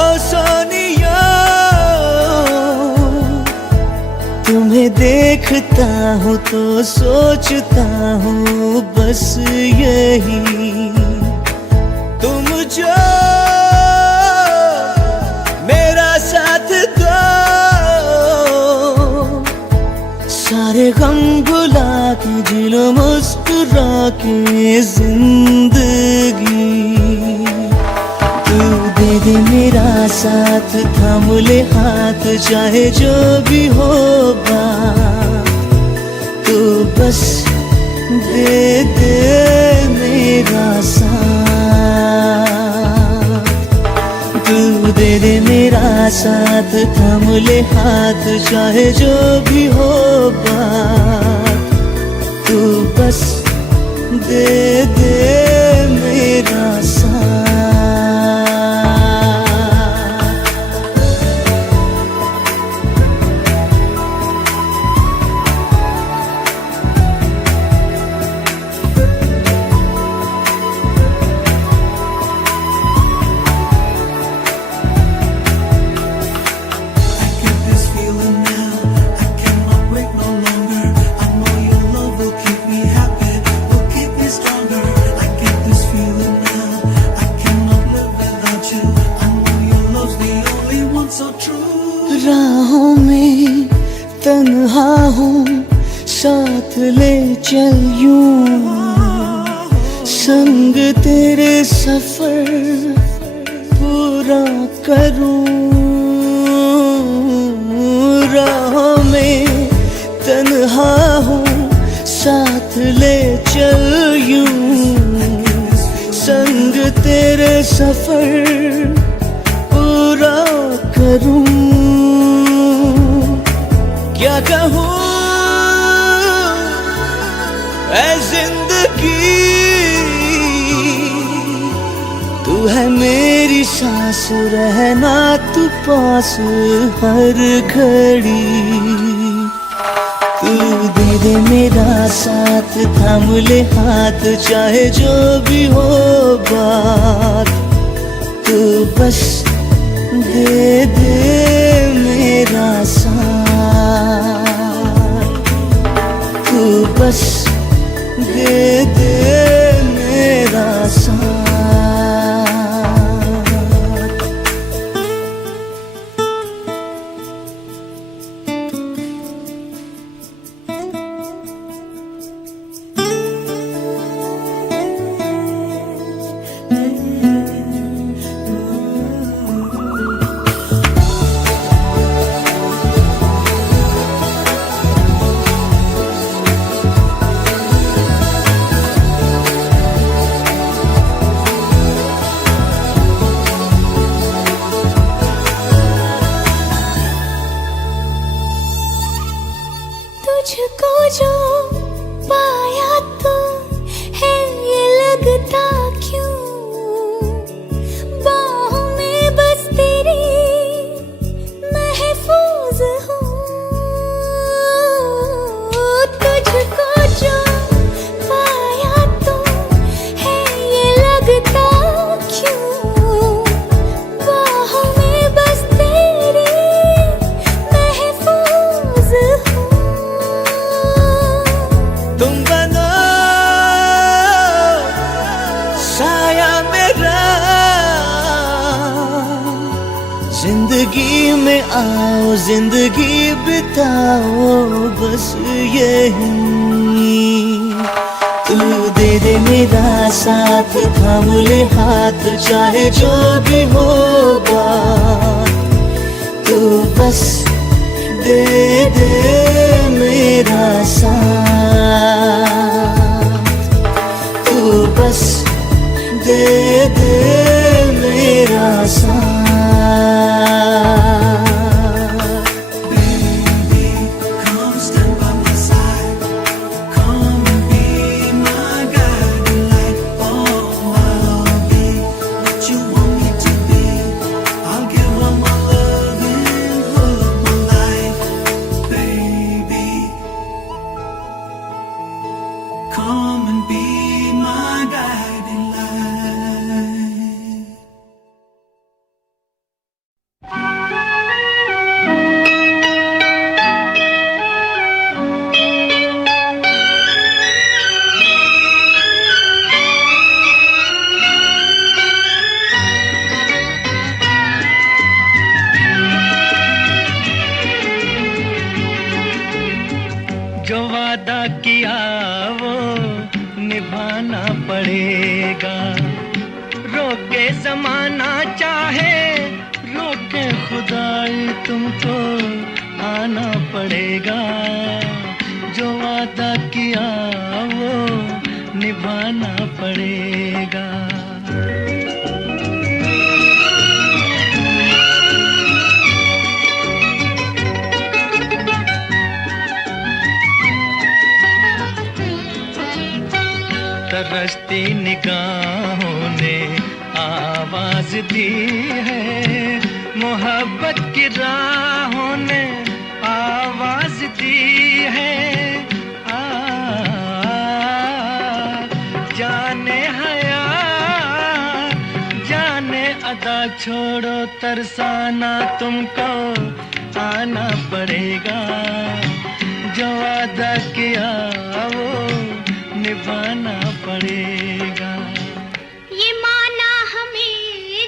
ओ सोनिया, तुम्हें देखता हूँ तो सोचता हूँ बस यही, तुम जो मेरा साथ दो, सारे गम भुला के जी लो मुस्कुरा के जिंदगी। तू दे दे मेरा साथ, थाम ले हाथ, चाहे जो भी होगा, तू बस दे दे मेरा साथ। तू दे दे मेरा साथ, थाम ले हाथ, चाहे जो भी होगा, तू बस दे दे मेरा साथ। राहों में तन्हा हूँ, साथ ले चल यूं, संग तेरे सफर पूरा करूं। राहों में तन्हा हूँ, साथ ले चल यूं, संग तेरे सफर पूरा करूं। क्या कहूँ ऐ जिंदगी, तू है मेरी सांस, रहना तू पास हर घड़ी। तू दे दे मेरा साथ, थाम ले हाथ, चाहे जो भी हो बात, तू बस दे दे मेरा साथ। तू बस दे दे मेरा साथ। तुझको जो पाया तो है ये लगता क्यों, बाहों में बस तेरी महफूज हूँ। तुझको जो पाया तो है ये लगता क्यों, बाहों में बस तेरी महफूज हूँ। तुम बनो साया मेरा, जिंदगी में आओ, जिंदगी बिताओ बस यही। तू दे दे मेरा साथ, थाम ले हाथ, चाहे जो भी होगा, तू बस दे दे मेरा साथ। तू बस दे दे मेरा साथ। Baby, come stand by my side. Come and be my guiding light. Oh, I'll be what you want me to be. I'll give all my loving, full of my life, baby. के खुदाई तुमको आना पड़ेगा, जो वादा किया वो निभाना पड़ेगा। तरसती निगाहों ने आवाज दी है, मोहब्बत की राहों ने आवाज दी है। जाने हया जाने अदा छोड़ो तरसाना तुमको आना पड़ेगा, जो वादा किया वो निभाना पड़ेगा। ये माना हमें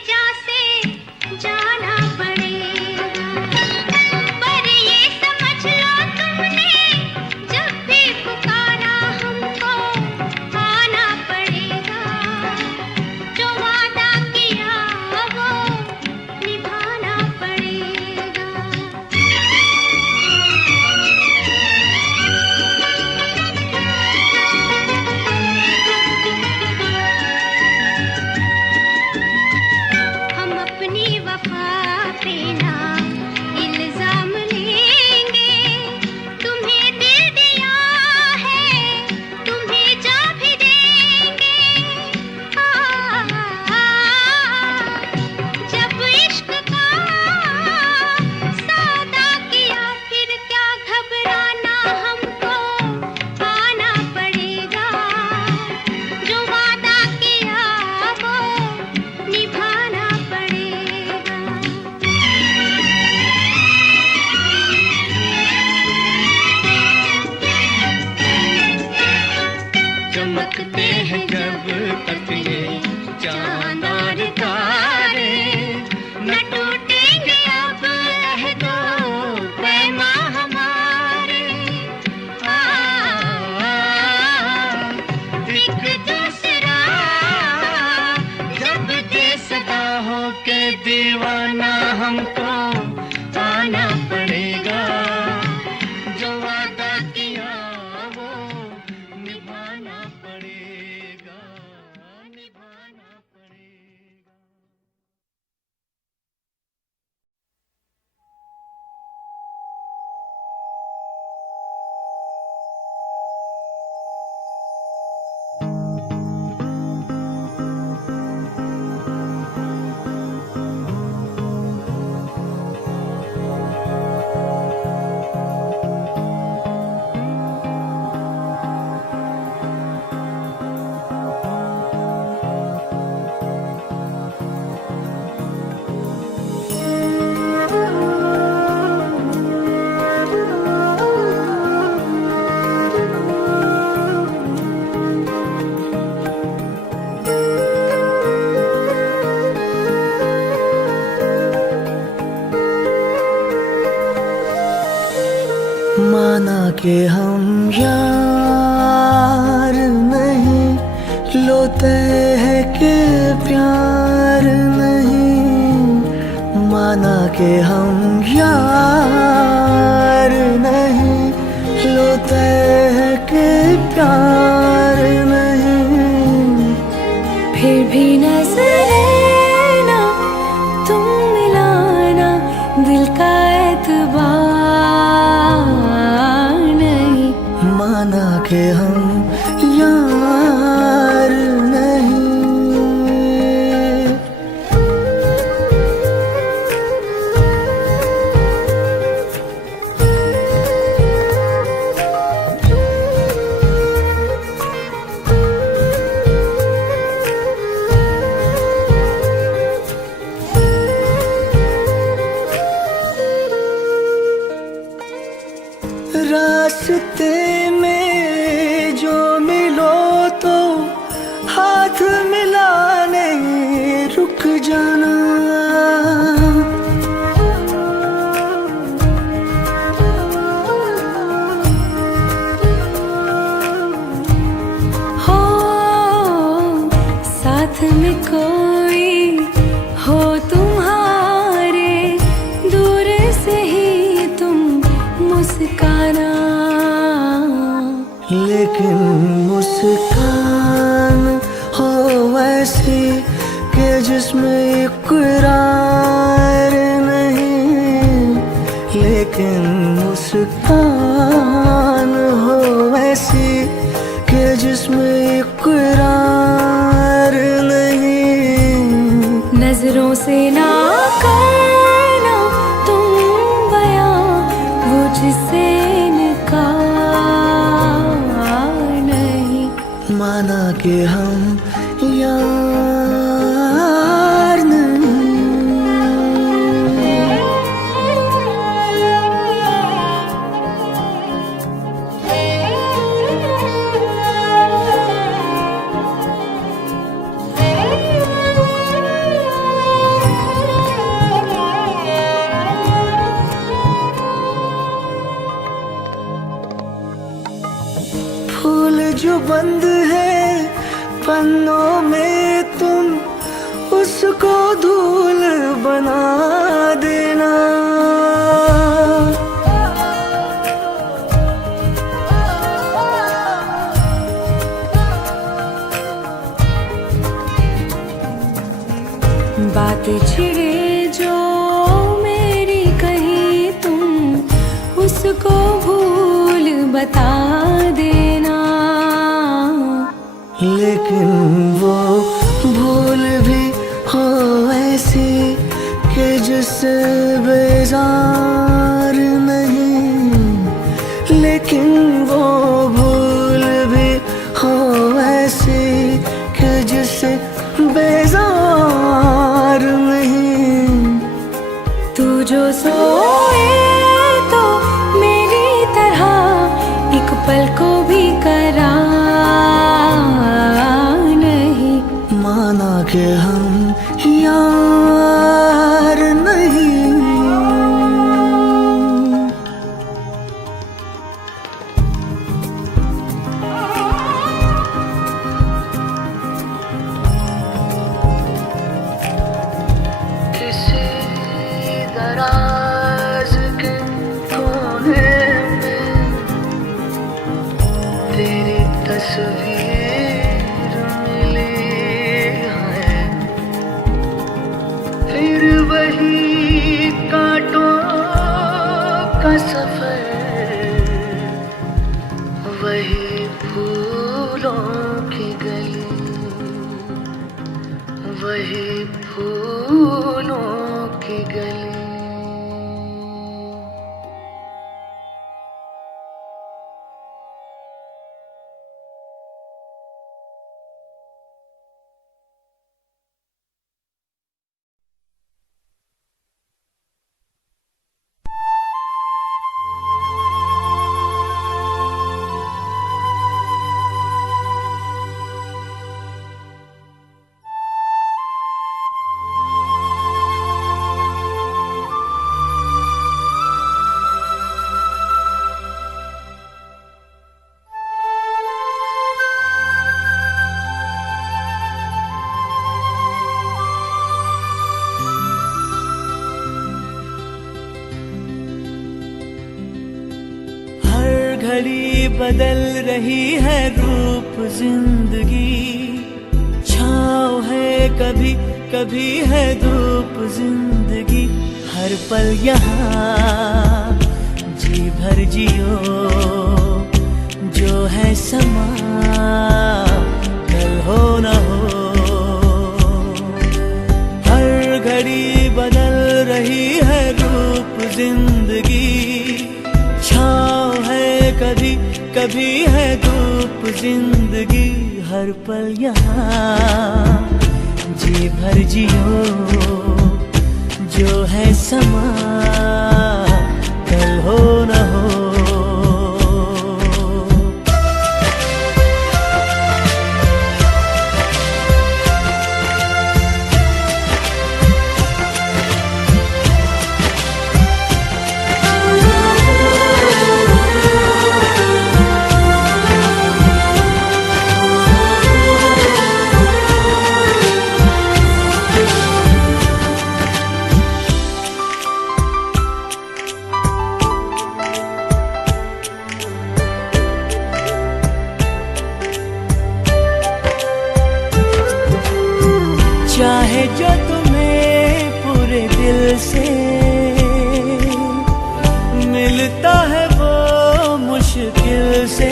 जैसे जाना पड़ेगा, पर ये समझ लो तुमने जब भी पुकारा हमको आना पड़ेगा, जो वादा किया वो निभाना पड़ेगा। हम अपनी वफा पे ना इल्जाम लेंगे, तुम्हें दिल दिया है तुम्हें जा भी देंगे। जब इश्क का सौदा किया फिर क्या घबराना, हमको आना पड़ेगा, जो वादा किया वो निभाना पड़ेगा। चमकते हैं जब तक ये चांद और तारे, न टूटेंगे अब अहदो पैमा हमारे। एक दूसरा जब दे सदा हो के दीवाना, हमको आना पड़ेगा, जो वादा किया वो निभाना पड़ेगा, निभाना पड़ेगा। माना कि हम यार नहीं, लोते हैं कि प्यार नहीं। माना कि हम यार नहीं, लोते हैं कि प्यार नहीं। फिर भी नजरे ना तुम मिलाना, दिल का एतबार नहीं। माना कि हम यार नहीं। लेकिन मुस्कान हो ऐसी कि जिसमें इकरार नहीं। नजरों से ना करना तुम बयां वो जिससे इनकार नहीं। माना कि हम यार नहीं। फूल जो बंद है पन्नों में तुम उसको धूल बना देना। बात छिड़े जो मेरी कही तुम उसको भूल बता देना। लेकिन वो भूल भी हो ऐसी कि जिससे बेजार नहीं। लेकिन वो भूल भी हो ऐसी कि जिससे बेजार नहीं। तू जो सोए तो मेरी तरह एक पल को भी करार नहीं। माना कि हम यार नहीं। किसी दराज के कोने में तेरी तस्वीर मिली है। फिर वही कांटों का सफर, वही फूलों की गली, वही फूलों की गली। घड़ी बदल रही है रूप जिंदगी। छाँव है कभी कभी है धूप जिंदगी। हर पल यहाँ जी भर जियो जो है समा कल हो न हो। हर घड़ी बदल रही है रूप जिंदगी। छाँव है कभी कभी है धूप जिंदगी। हर पल यहाँ जी भर जियो जो है समा कल हो न हो। चाहे जो तुम्हें पूरे दिल से मिलता है वो मुश्किल से,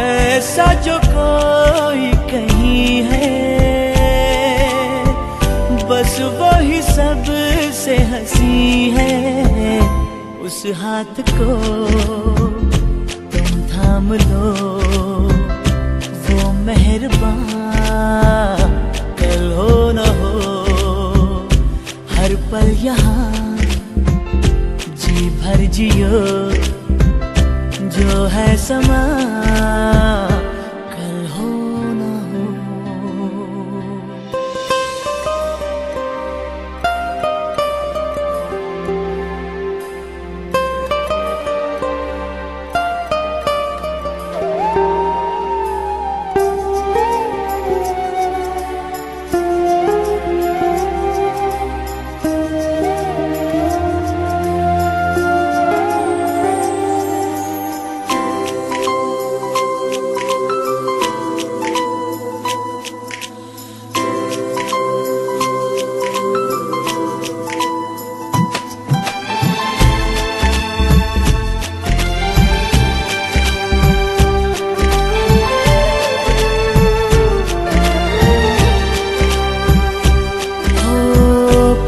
ऐसा जो कोई कहीं है, बस वही सबसे हंसी है। उस हाथ को तुम थाम लो, वो मेहरबान कल हो न हो। हर पल यहाँ जी भर जियो, जो है समा कल हो न हो।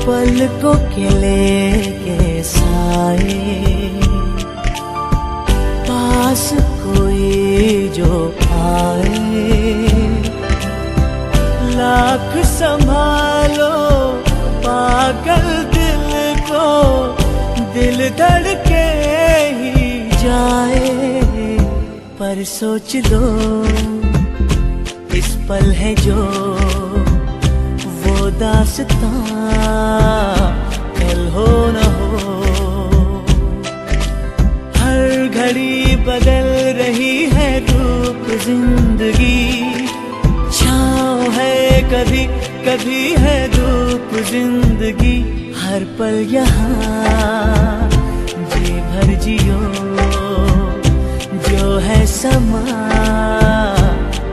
पलकों के लेके साए, पास कोई जो आए। लाख संभालो पागल दिल को, दिल धड़के ही जाए। पर सोच लो इस पल है जो वो दास्तां कल हो न हो। हर घड़ी बदल रही है रूप जिंदगी, छाँव है कभी कभी है धूप जिंदगी। हर पल यहाँ जी भर जियो, जो है समा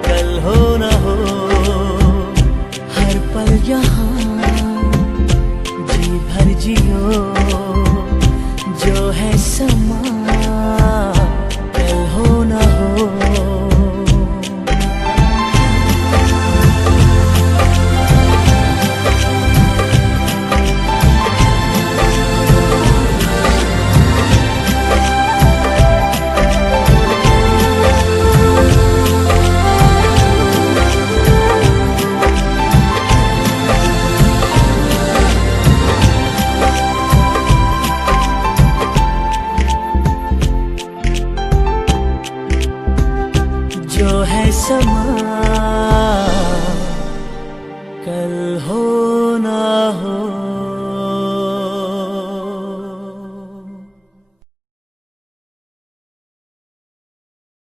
कल हो न हो। हर पल यहाँ जी भर जियो, जो है समा कल हो न हो। जो है समा कल हो